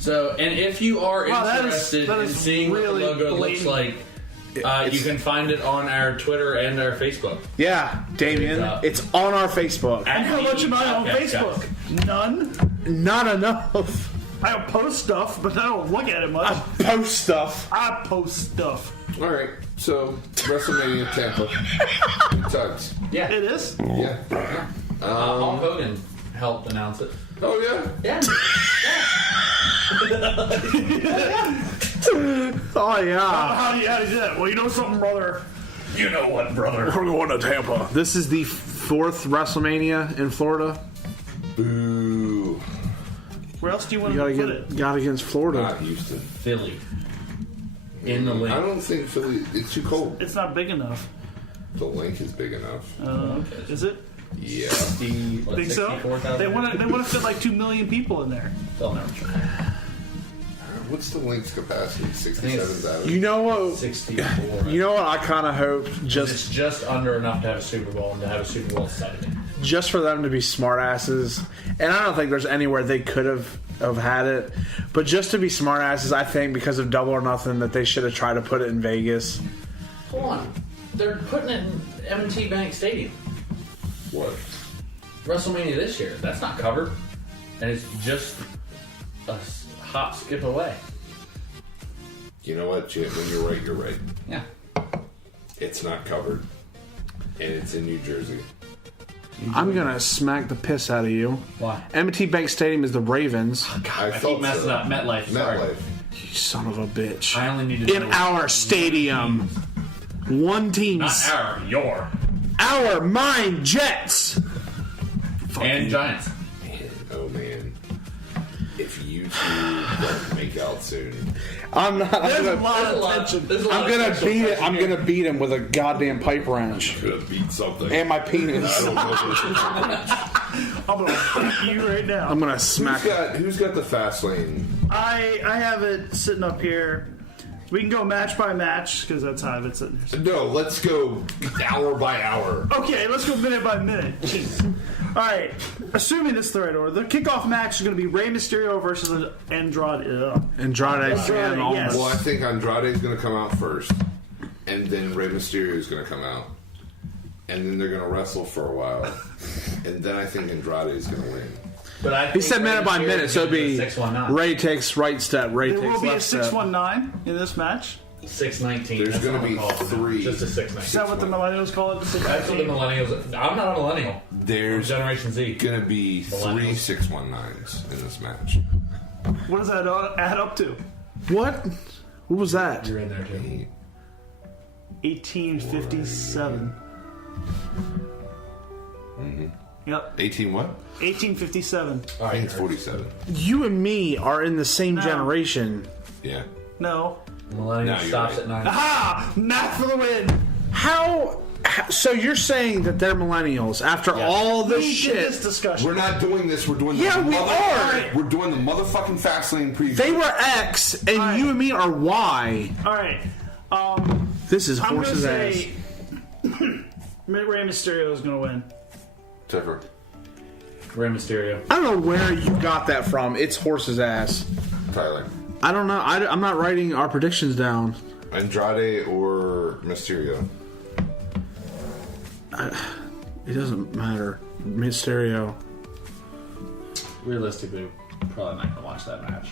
So, and if you are Wow, that interested in is seeing really what the logo looks like, blatant. you can find it on our Twitter and our Facebook. Yeah, Damien, It's, it's on our Facebook. And how much am I on Podcast, Facebook? guys. None. Not enough. I don't post stuff, but I don't look at it much. Post stuff. I post stuff. All right. So WrestleMania Tampa. Tugs. Yeah. It is? Yeah. Hulk Hogan helped announce it. Oh yeah. Yeah. Oh yeah. How do you do that? Well, you know something, brother. You know what, brother? We're going to Tampa. This is the 4th WrestleMania in Florida. Boo. Where else do you want You to gotta put it? got against Florida. Not Houston. Philly. In the link. I don't think Philly. It's too cold. It's not big enough. The link is big enough. Is it? Yeah. Think so? They want to fit like 2 million people in there. They'll never try. What's the link's capacity? 67,000. You know what? 64. You know what? I kind of hope It's just just under enough to have a Super Bowl and to have a Super Bowl Saturday. just for them to be smartasses, and I don't think there's anywhere they could have had it, but just to be smartasses, I think because of Double or Nothing that they should have tried to put it in Vegas. Hold on. They're putting it in M&T Bank Stadium. What? WrestleMania this year. That's not covered. And it's just a hop, skip away. You know what, Jim? When you're right, you're right. Yeah. It's not covered, and it's in New Jersey. I'm gonna smack the piss out of you. Why? M&T Bank Stadium is the Ravens. I keep messing up. MetLife. Sorry. MetLife. You son of a bitch! I only need to In know our stadium, one team. Not your. Our mine Jets. And Giants. Man, oh man. If you two don't make out soon, I'm not. There's a lot of tension. I'm gonna beat it. I'm gonna beat him with a goddamn pipe wrench I'm gonna beat something. and my penis. I don't know this. I'm gonna beat you right now. I'm gonna smack. Who's got the Fastlane? I have it sitting up here. We can go match by match because that's how I have it sitting here. No, let's go hour by hour. Okay, let's go minute by minute. Jeez. All right, assuming this is the right order, the kickoff match is going to be Rey Mysterio versus Andrade. Andrade. yes. Well, I think Andrade's going to come out first, and then Rey Mysterio is going to come out, and then they're going to wrestle for a while, and then I think Andrade is going to win. But I He said minute by minute, so it'd be 619. Ray takes right step, Ray There takes will be a left step. 619 in this match. 619. There's going to be 3. Just a 619. Is that what the millennials call it? The That's what the 619? millennials. I'm not a millennial. There's Generation Z. going to be 3 Millennials. 619s in this match. What does that add up to? What? What was that? You're in there too. 1857. Yep, 18 what? 1857. I think it's 47. You and me are in the same No. generation. Yeah. No. Millennial No, you're stops right. at 9. Aha! Math for the win. How? So you're saying that they're millennials after all this We shit? did this discussion. We're not doing this. We're doing Yeah, the we are. We're doing the motherfucking Fastlane preview. They were X, and Alright. you and me are Y. All right. This is I'm going to horse's ass. say Rey Mysterio is going to win. Tiffer. Rey Mysterio. I don't know where you got that from. It's horse's ass. Tyler. I don't know. I'm not writing our predictions down. Andrade or Mysterio? It doesn't matter. Mysterio. Realistically, probably not gonna watch that match.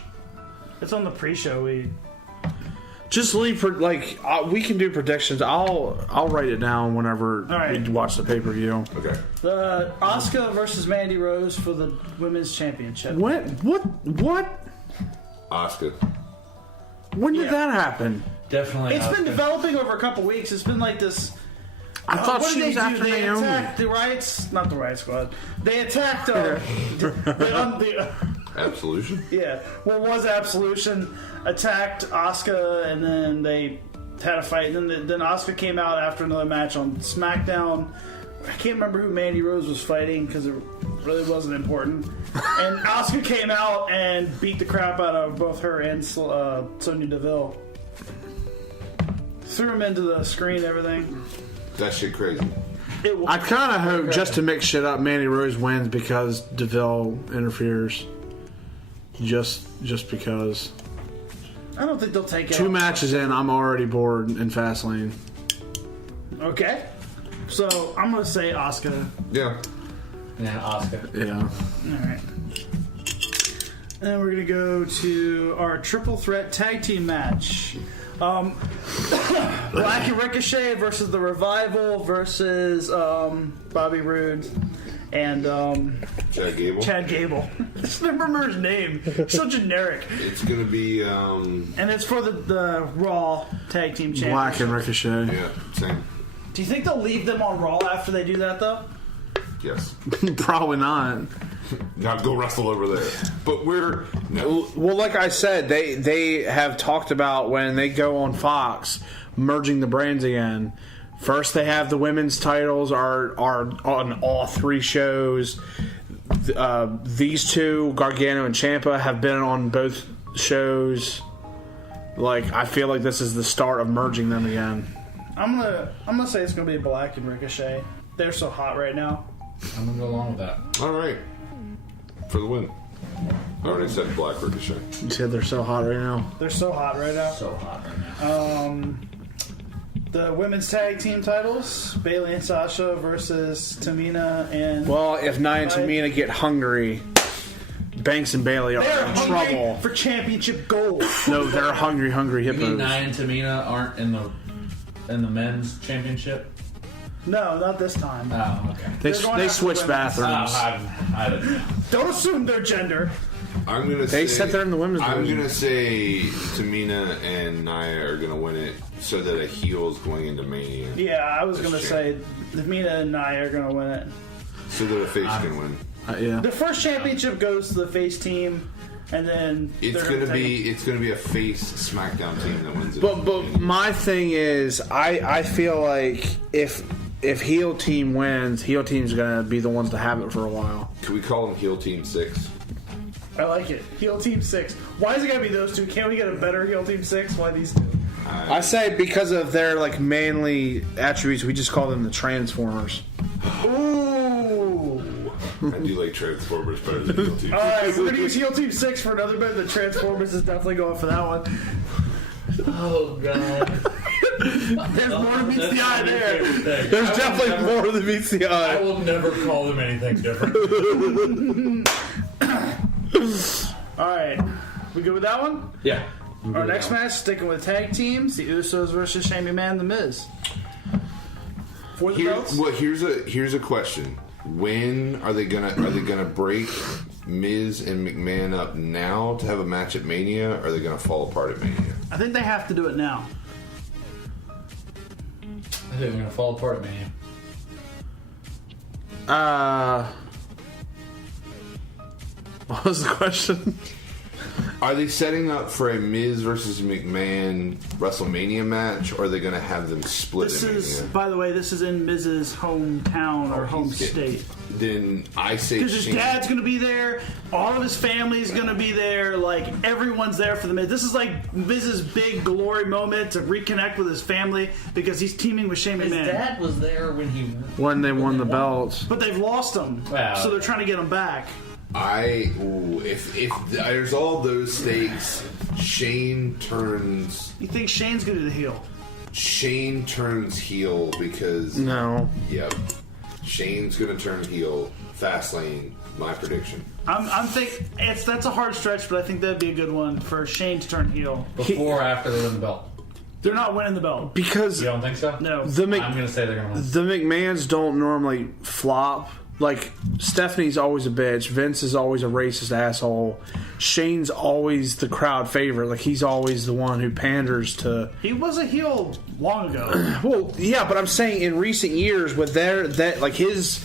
It's on the pre-show. Just leave for we can do predictions. I'll write it down whenever right. we watch the pay per view. Okay. The Asuka versus Mandy Rose for the women's championship. What? Oscar. When did Yeah. that happen? Definitely. It's been developing over a couple weeks. It's been like this. I thought what she did was they do? after They Naomi. attacked the Riot, not the Riot Squad. They attacked the Absolution? yeah. What was Absolution attacked Asuka, and then they had a fight. And then Asuka came out after another match on SmackDown. I can't remember who Mandy Rose was fighting because it really wasn't important. And Asuka came out and beat the crap out of both her and Sonya Deville. Threw him into the screen and everything. That shit crazy. I kind of hope, just to mix shit up, Mandy Rose wins because DeVille interferes. Just because. I don't think they'll take it. 2 matches in, I'm already bored in Fastlane. Okay. So I'm gonna say Asuka. Yeah. Yeah, Oscar. Yeah. Alright. And then we're gonna go to our triple threat tag team match. Black and Ricochet versus the Revival versus Bobby Roode and Chad Gable. Chad Gable. I just don't remember his name. So generic. It's gonna be And it's for the Raw Tag Team Championship. Black and Ricochet. yeah, same. Do you think they'll leave them on Raw after they do that though? Yes. Probably not. Not go wrestle over there. But we're no. Well, like I said, they have talked about when they go on Fox merging the brands again. First, they have the women's titles are on all 3 shows. These two, Gargano and Ciampa, have been on both shows. Like, I feel like this is the start of merging them again. I'm gonna say it's gonna be Black and Ricochet. They're so hot right now. I'm gonna go along with that. All right. For the win. I already said Black Ricochet. You said they're so hot right now. They're so hot right now. So hot right now. The women's tag team titles: Bayley and Sasha versus Tamina and. Well, if Nia and Tamina get hungry, Banks and Bailey are they're in hungry trouble. for championship gold. No, they're hungry You mean hippos. Nia and Tamina aren't in the men's championship? No, not this time. Oh, okay. They They're going they after switch the women's. bathrooms. I didn't know. Don't assume their gender. I'm gonna They say said they're in the women's I'm division. gonna say Tamina and Nia are gonna win it so that a heel is going into Mania. Yeah, I was gonna That's say Tamina and Nia are gonna win it. So that a face can win. Yeah. The first championship goes to the face team. and then It's gonna be a face SmackDown team that wins it. But my thing is, I feel like if heel team wins, heel team's gonna be the ones to have it for a while. Can we call them heel team 6? I like it. Heel Team 6. Why is it gotta be those two? Can't we get a better Heel Team 6? Why these two? I say because of their like manly attributes, we just call them the Transformers. Ooh. I do like Transformers better than heel team. All right, we're gonna use Heel Team 6 for another bit. The Transformers is definitely going for that one. Oh god. There's more than meets the eye there. There's definitely more than meets the I eye. will never call them anything different. All right, we good with that one? Yeah. Our next match, sticking with tag teams, the Usos versus Shane McMahon and The Miz. For the belts. Here's a question. When are they gonna break Miz and McMahon up now to have a match at Mania, or are they gonna fall apart at Mania? I think they have to do it now. I think we're gonna fall apart, man. What was the question? Are they setting up for a Miz versus McMahon WrestleMania match, or are they going to have them split This in is, Mania? by the way, this is in Miz's hometown or home state. Then I say Because his Shane. dad's going to be there, all of his family's going to be there, like everyone's there for the Miz. This is like Miz's big glory moment to reconnect with his family because he's teaming with Shane His McMahon. dad was there When they won the belts. But they've lost him, Wow. so they're trying to get him back. If there's all those stakes, Shane turns Shane's going to do the heel? heel because No. Yep, Shane's gonna turn heel. Fastlane, my prediction. I'm thinking that's a hard stretch, but I think that'd be a good one for Shane to turn heel. before or after they win the belt. They're not winning the belt. Because You don't think so? No. I'm gonna say they're gonna win. the McMahons don't normally flop. Like, Stephanie's always a bitch. Vince is always a racist asshole. Shane's always the crowd favorite. Like, he's always the one who panders to... He was a heel long ago. Well, yeah, but I'm saying in recent years with his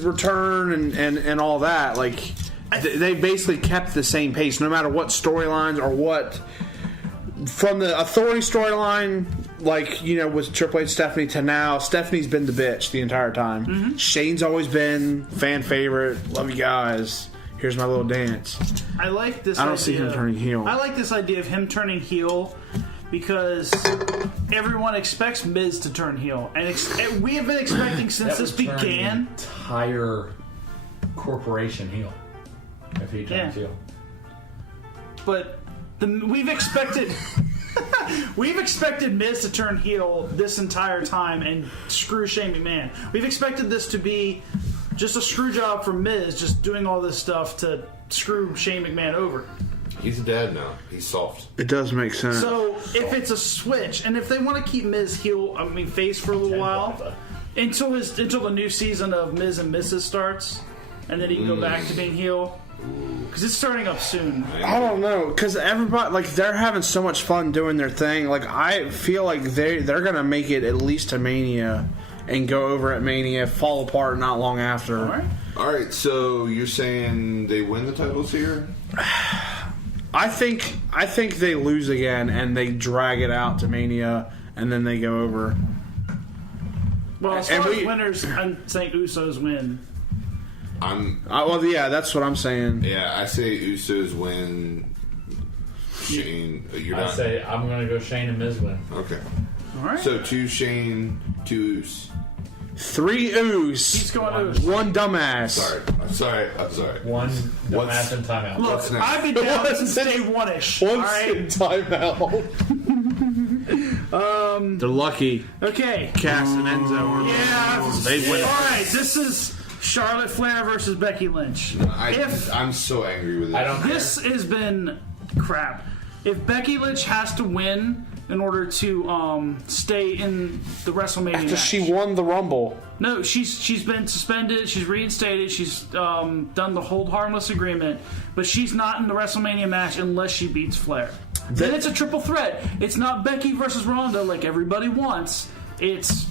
return and all that, like, they basically kept the same pace no matter what storylines or what... From the Authority storyline, like, you know, with Triple H, Stephanie, to now, Stephanie's been the bitch the entire time. Mm-hmm. Shane's always been fan favorite. Love you guys. Here's my little dance. I like this. I don't see him turning heel. I like this idea of him turning heel because everyone expects Miz to turn heel, and we have been expecting since this began. The entire corporation heel. If he turns heel. But we've expected Miz to turn heel this entire time and screw Shane McMahon. We've expected this to be just a screw job for Miz, just doing all this stuff to screw Shane McMahon over. He's a dad now. He's soft. It does make sense. So if it's a switch, and if they want to keep Miz face for a little while, until the new season of Miz and Mrs. starts, and then he can go back to being heel. Because it's starting up soon. I don't know, because everybody, like, they're having so much fun doing their thing. Like, I feel like they're going to make it at least to Mania and go over at Mania, fall apart not long after. All right, so you're saying they win the titles here? I think they lose again and they drag it out to Mania and then they go over. Well, as far as winners, I'm saying Usos win. Well, yeah, that's what I'm saying. Yeah, I say Usos win. Shane, I say I'm going to go Shane and Miz win. Okay. All right. So 2 Shane, 2 Us. 3 Oos. He's going Oos. 1 dumbass. Sorry. One dumbass and timeout. Look, I've been down since day one-ish. One all right? timeout. They're lucky. Okay. Cass and Enzo. Yeah. They win. All right. This is Charlotte Flair versus Becky Lynch. I'm so angry with it. This has been crap. If Becky Lynch has to win in order to stay in the WrestleMania After match. she won the Rumble. No, she's been suspended. She's reinstated. She's done the hold harmless agreement, but she's not in the WrestleMania match unless she beats Flair. Then it's a triple threat. It's not Becky versus Ronda like everybody wants. It's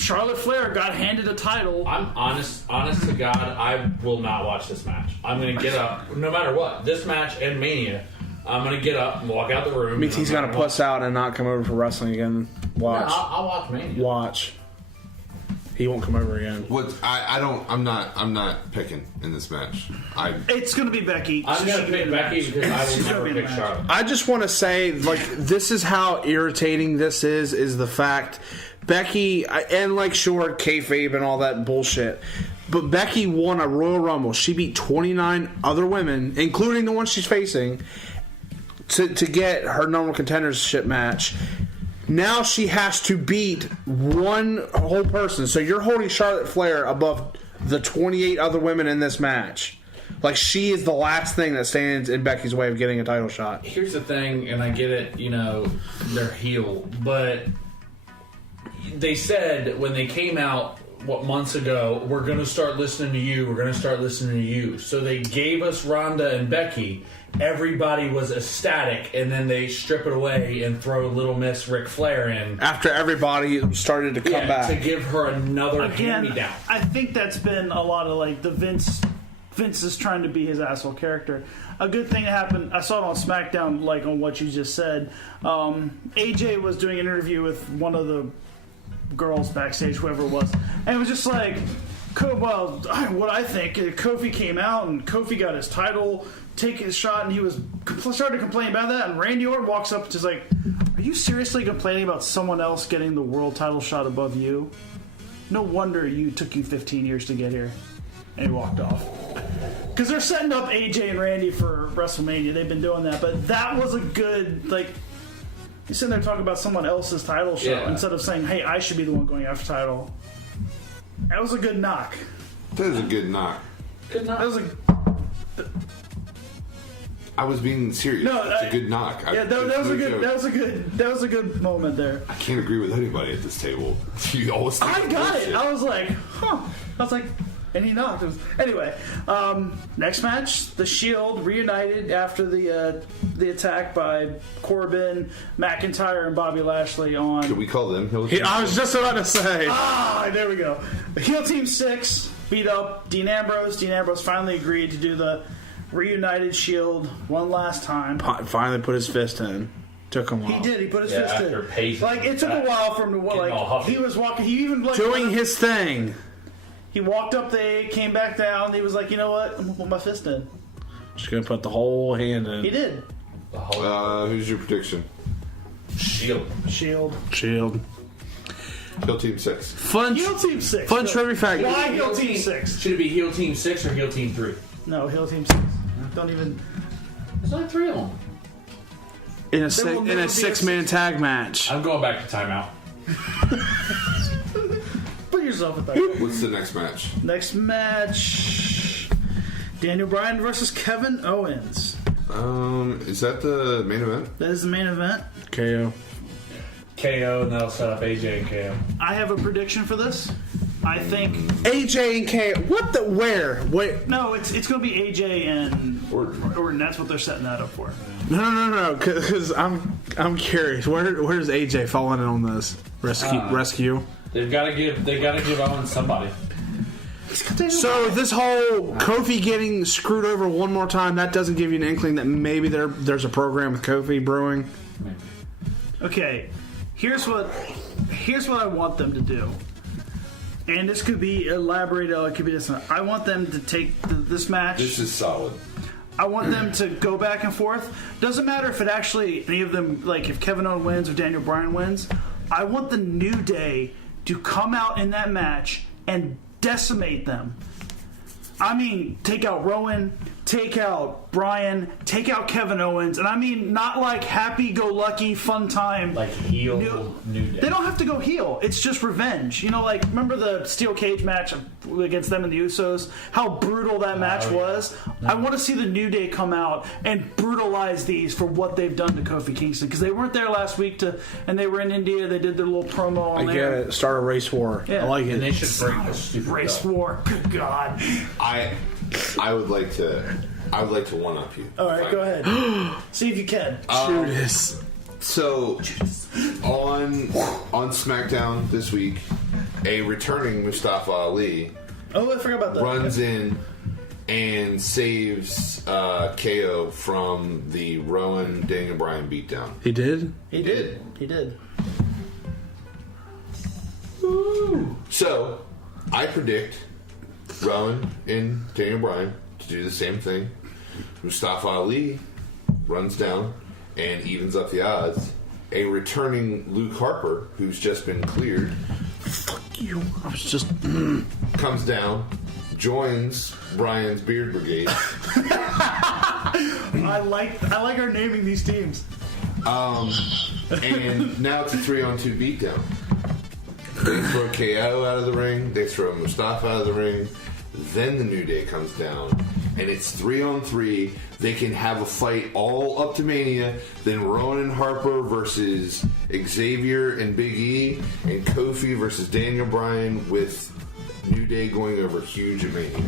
Charlotte Flair got handed a title. I'm honest to God, I will not watch this match. I'm going to get up, no matter what. This match and Mania, I'm going to get up and walk out the room. Means he's going to puss out and not come over for wrestling again. Watch. No, I'll watch Mania. Watch. He won't come over again. I'm not picking in this match. It's going to be Becky. I'm going to pick Becky because I will never pick Charlotte. I just want to say, like, this is how irritating this is the fact Becky, and like, sure, kayfabe and all that bullshit, but Becky won a Royal Rumble. She beat 29 other women, including the one she's facing, to get her number contendership match. Now she has to beat one whole person. So you're holding Charlotte Flair above the 28 other women in this match. Like, she is the last thing that stands in Becky's way of getting a title shot. Here's the thing, and I get it, they're heel, but they said when they came out, months ago, we're going to start listening to you, we're going to start listening to you. So they gave us Ronda and Becky. Everybody was ecstatic, and then they strip it away and throw Little Miss Ric Flair in. After everybody started to come back. To give her another hand-me-down. I think that's been a lot of, like, the Vince is trying to be his asshole character. A good thing that happened, I saw it on SmackDown, like, on what you just said. AJ was doing an interview with one of the girls backstage, whoever it was, and it was just like, well, what I think, Kofi came out and Kofi got his title, take his shot, and he was started to complain about that, and Randy Orton walks up and is like, are you seriously complaining about someone else getting the world title shot above you? No wonder took you 15 years to get here. And he walked off. Because they're setting up AJ and Randy for WrestleMania. They've been doing that, but that was a good, like, you're sitting there talking about someone else's title shot instead of saying, hey, I should be the one going after title. That was a good knock. That is a good knock. Good knock. That was I was being serious. No, that's a good knock. That was a good moment there. I can't agree with anybody at this table. You always think I got bullshit. it. I was like, huh. I was like, and he knocked. Anyway, next match, the Shield reunited after the attack by Corbin, McIntyre, and Bobby Lashley on. Can we call them heel team? I was just about to say. There we go. Heel Team 6 beat up Dean Ambrose. Dean Ambrose finally agreed to do the reunited Shield one last time. Finally put his fist in. Took him a while. He did. He put his fist in. Like, it took a while for him to, like, he was walking. He even, like, doing his thing. He walked up there, came back down. He was like, you know what? I'm going to put my fist in. Just going to put the whole hand in. He did. Who's your prediction? Shield. Shield. Heel Team 6. Fun. Heel Team 6. Fun trivia fact. Why Heel Team 6? Should it be Heel Team 6 or Heel Team 3? No, Heel Team 6. Don't even. There's only 3 of them. In a 6-man tag match. I'm going back to timeout. Put yourself at that. What's the next match? Next match, Daniel Bryan versus Kevin Owens. Is that the main event? That is the main event. KO. And that'll set up AJ and KO. I have a prediction for this. I think AJ and KO. What the? Where? Wait. No, it's going to be AJ and Orton. That's what they're setting that up for. No. Because I'm curious. Where does AJ fall in on this rescue? They've got to give Owens somebody. So this whole Kofi getting screwed over one more time, that doesn't give you an inkling that maybe there's a program with Kofi brewing? Okay, here's what I want them to do. And this could be elaborated, it could be this. I want them to take this match. This is solid. I want them to go back and forth. Doesn't matter if it actually, any of them, like if Kevin Owens wins or Daniel Bryan wins. I want the New Day to come out in that match and decimate them. I mean, take out Rowan, take out Bryan, take out Kevin Owens, and I mean not like happy-go-lucky, fun time. Like heel New Day. They don't have to go heel. It's just revenge. You know, like, remember the steel cage match against them and the Usos? How brutal that match was? No. I want to see the New Day come out and brutalize these for what they've done to Kofi Kingston. Because they weren't there last week, and they were in India. They did their little promo on there. I get it. Start a race war. Yeah. I like it. And they should break the stupid race war. Good God. I would like to one up you. All right, go ahead. See if you can. Judas. So on SmackDown this week, a returning Mustafa Ali Oh, I forgot about that. runs in and saves KO from the Rowan Daniel Bryan beatdown. He did? He did. He did. Woo. So, I predict Rowan and Daniel Bryan to do the same thing. Mustafa Ali runs down and evens up the odds. A returning Luke Harper, who's just been cleared, You. I was just. comes down, joins Bryan's Beard Brigade. I like her naming these teams. And now it's a 3-on-2 beatdown. They throw KO out of the ring, they throw Mustafa out of the ring, then the New Day comes down, and it's 3-on-3. They can have a fight all up to Mania, then Rowan and Harper versus Xavier and Big E, and Kofi versus Daniel Bryan, with New Day going over huge at Mania.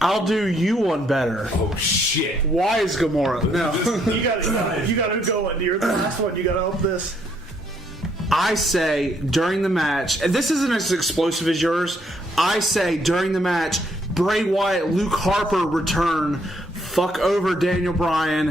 I'll do you one better. Oh shit. Why is Gamora? No. You gotta go on. You're the last one. You gotta help this. I say during the match, and this isn't as explosive as yours, I say during the match, Bray Wyatt, Luke Harper return, fuck over Daniel Bryan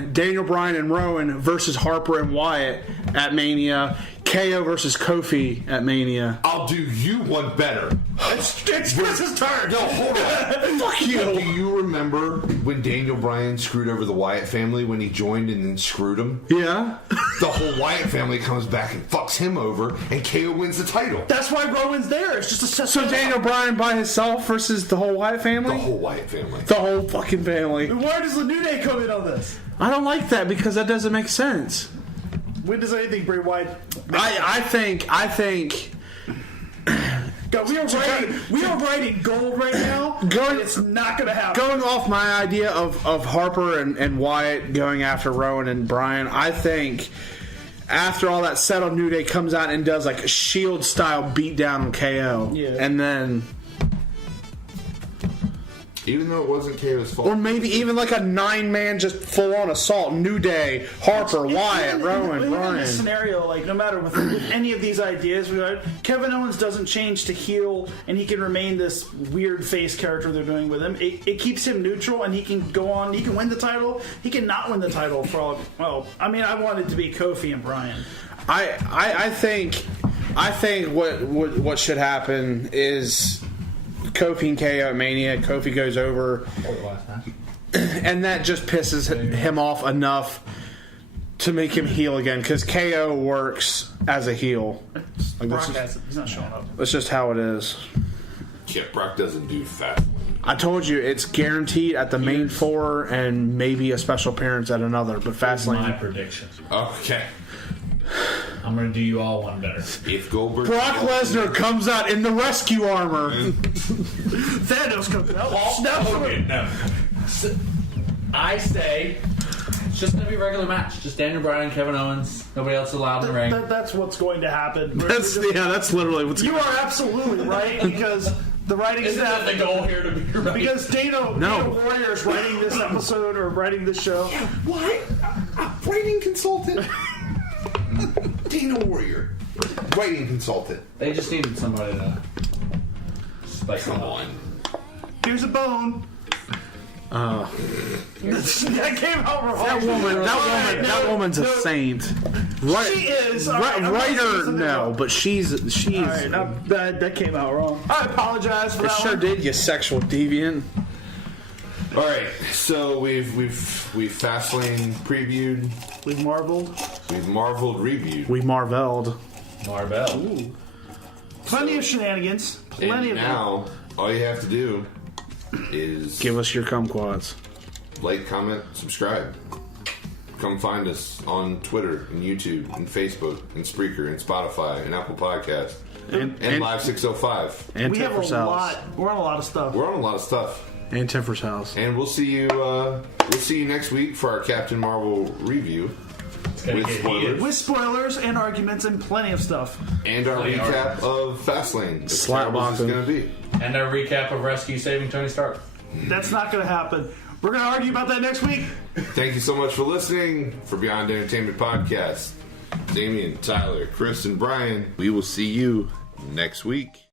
and Rowan versus Harper and Wyatt at Mania, KO versus Kofi at Mania. I'll do you one better. It's Chris's turn. No, hold on. Fuck you. Do you remember when Daniel Bryan screwed over the Wyatt family when he joined and then screwed him? Yeah. The whole Wyatt family comes back and fucks him over, and KO wins the title. That's why Rowan's there. It's just a set. So Daniel Bryan by himself versus the whole Wyatt family? The whole Wyatt family. The whole fucking family. Why does the New Day come in on this? I don't like that because that doesn't make sense. When does anything Bray Wyatt? I think God, we are writing gold right now. And it's not going to happen. Going off my idea of Harper and Wyatt going after Rowan and Bryan, I think after all that settled, New Day comes out and does like a Shield style beatdown on KO, and then. Even though it wasn't KO's fault. Or maybe even like a 9-man just full-on assault. New Day, Harper, Wyatt, Rowan, Bryan. In this Bryan. scenario, like no matter with any of these ideas, Kevin Owens doesn't change to heel, and he can remain this weird face character they're doing with him. It keeps him neutral, and he can go on. He can win the title. He can not win the title for all. Well, I mean, I want it to be Kofi and Bryan. I think what should happen is Kofi and KO at Mania. Kofi goes over, and that just pisses him off enough to make him heel again, because KO works as a heel. He's not showing up. That's just how it is. Yeah, Brock doesn't do Fastlane. I told you it's guaranteed at the main 4 and maybe a special appearance at another, but Fastlane. My prediction. Okay. I'm going to do you all one better. If Goldberg... Brock Lesnar comes out in the rescue armor. Thanos comes out. Okay, no. So, I say it's just going to be a regular match. Just Daniel Bryan, Kevin Owens. Nobody else allowed in the ring. That's what's going to happen. That's literally what's. You are absolutely right, because the writing Isn't staff. that the goal here to be right? Because Dana Warrior is writing this episode or writing this show. What? Writing consultant? Dana Warrior. Writing consultant. They just needed somebody to spice Come them up. on. Here's a bone. That came out wrong. That woman's a saint. Right, She is. writer, no, but she's. All right, that came out wrong. I apologize for It that sure one. did, you sexual deviant. All right, so we've Fastlane previewed, We've marveled. we've Marveled reviewed, We Mar-velled. Mar-vell. Plenty of shenanigans. Plenty and of now all you have to do is Give us your kumquats. like, comment, subscribe. Come find us on Twitter and YouTube and Facebook and Spreaker and Spotify and Apple Podcasts and Live 605. And We have a Tiffer's house. lot. We're on a lot of stuff. We're on a lot of stuff. And Tiffer's house. And we'll see you next week for our Captain Marvel review gonna with get spoilers heated. With spoilers and arguments and plenty of stuff. and our Plenty of recap of Fastlane. As Slap terrible as it's boxing. going to be. And a recap of Rescue Saving Tony Stark. That's not going to happen. We're going to argue about that next week. Thank you so much for listening for Beyond Entertainment Podcast. Damian, Tyler, Chris, and Brian. We will see you next week.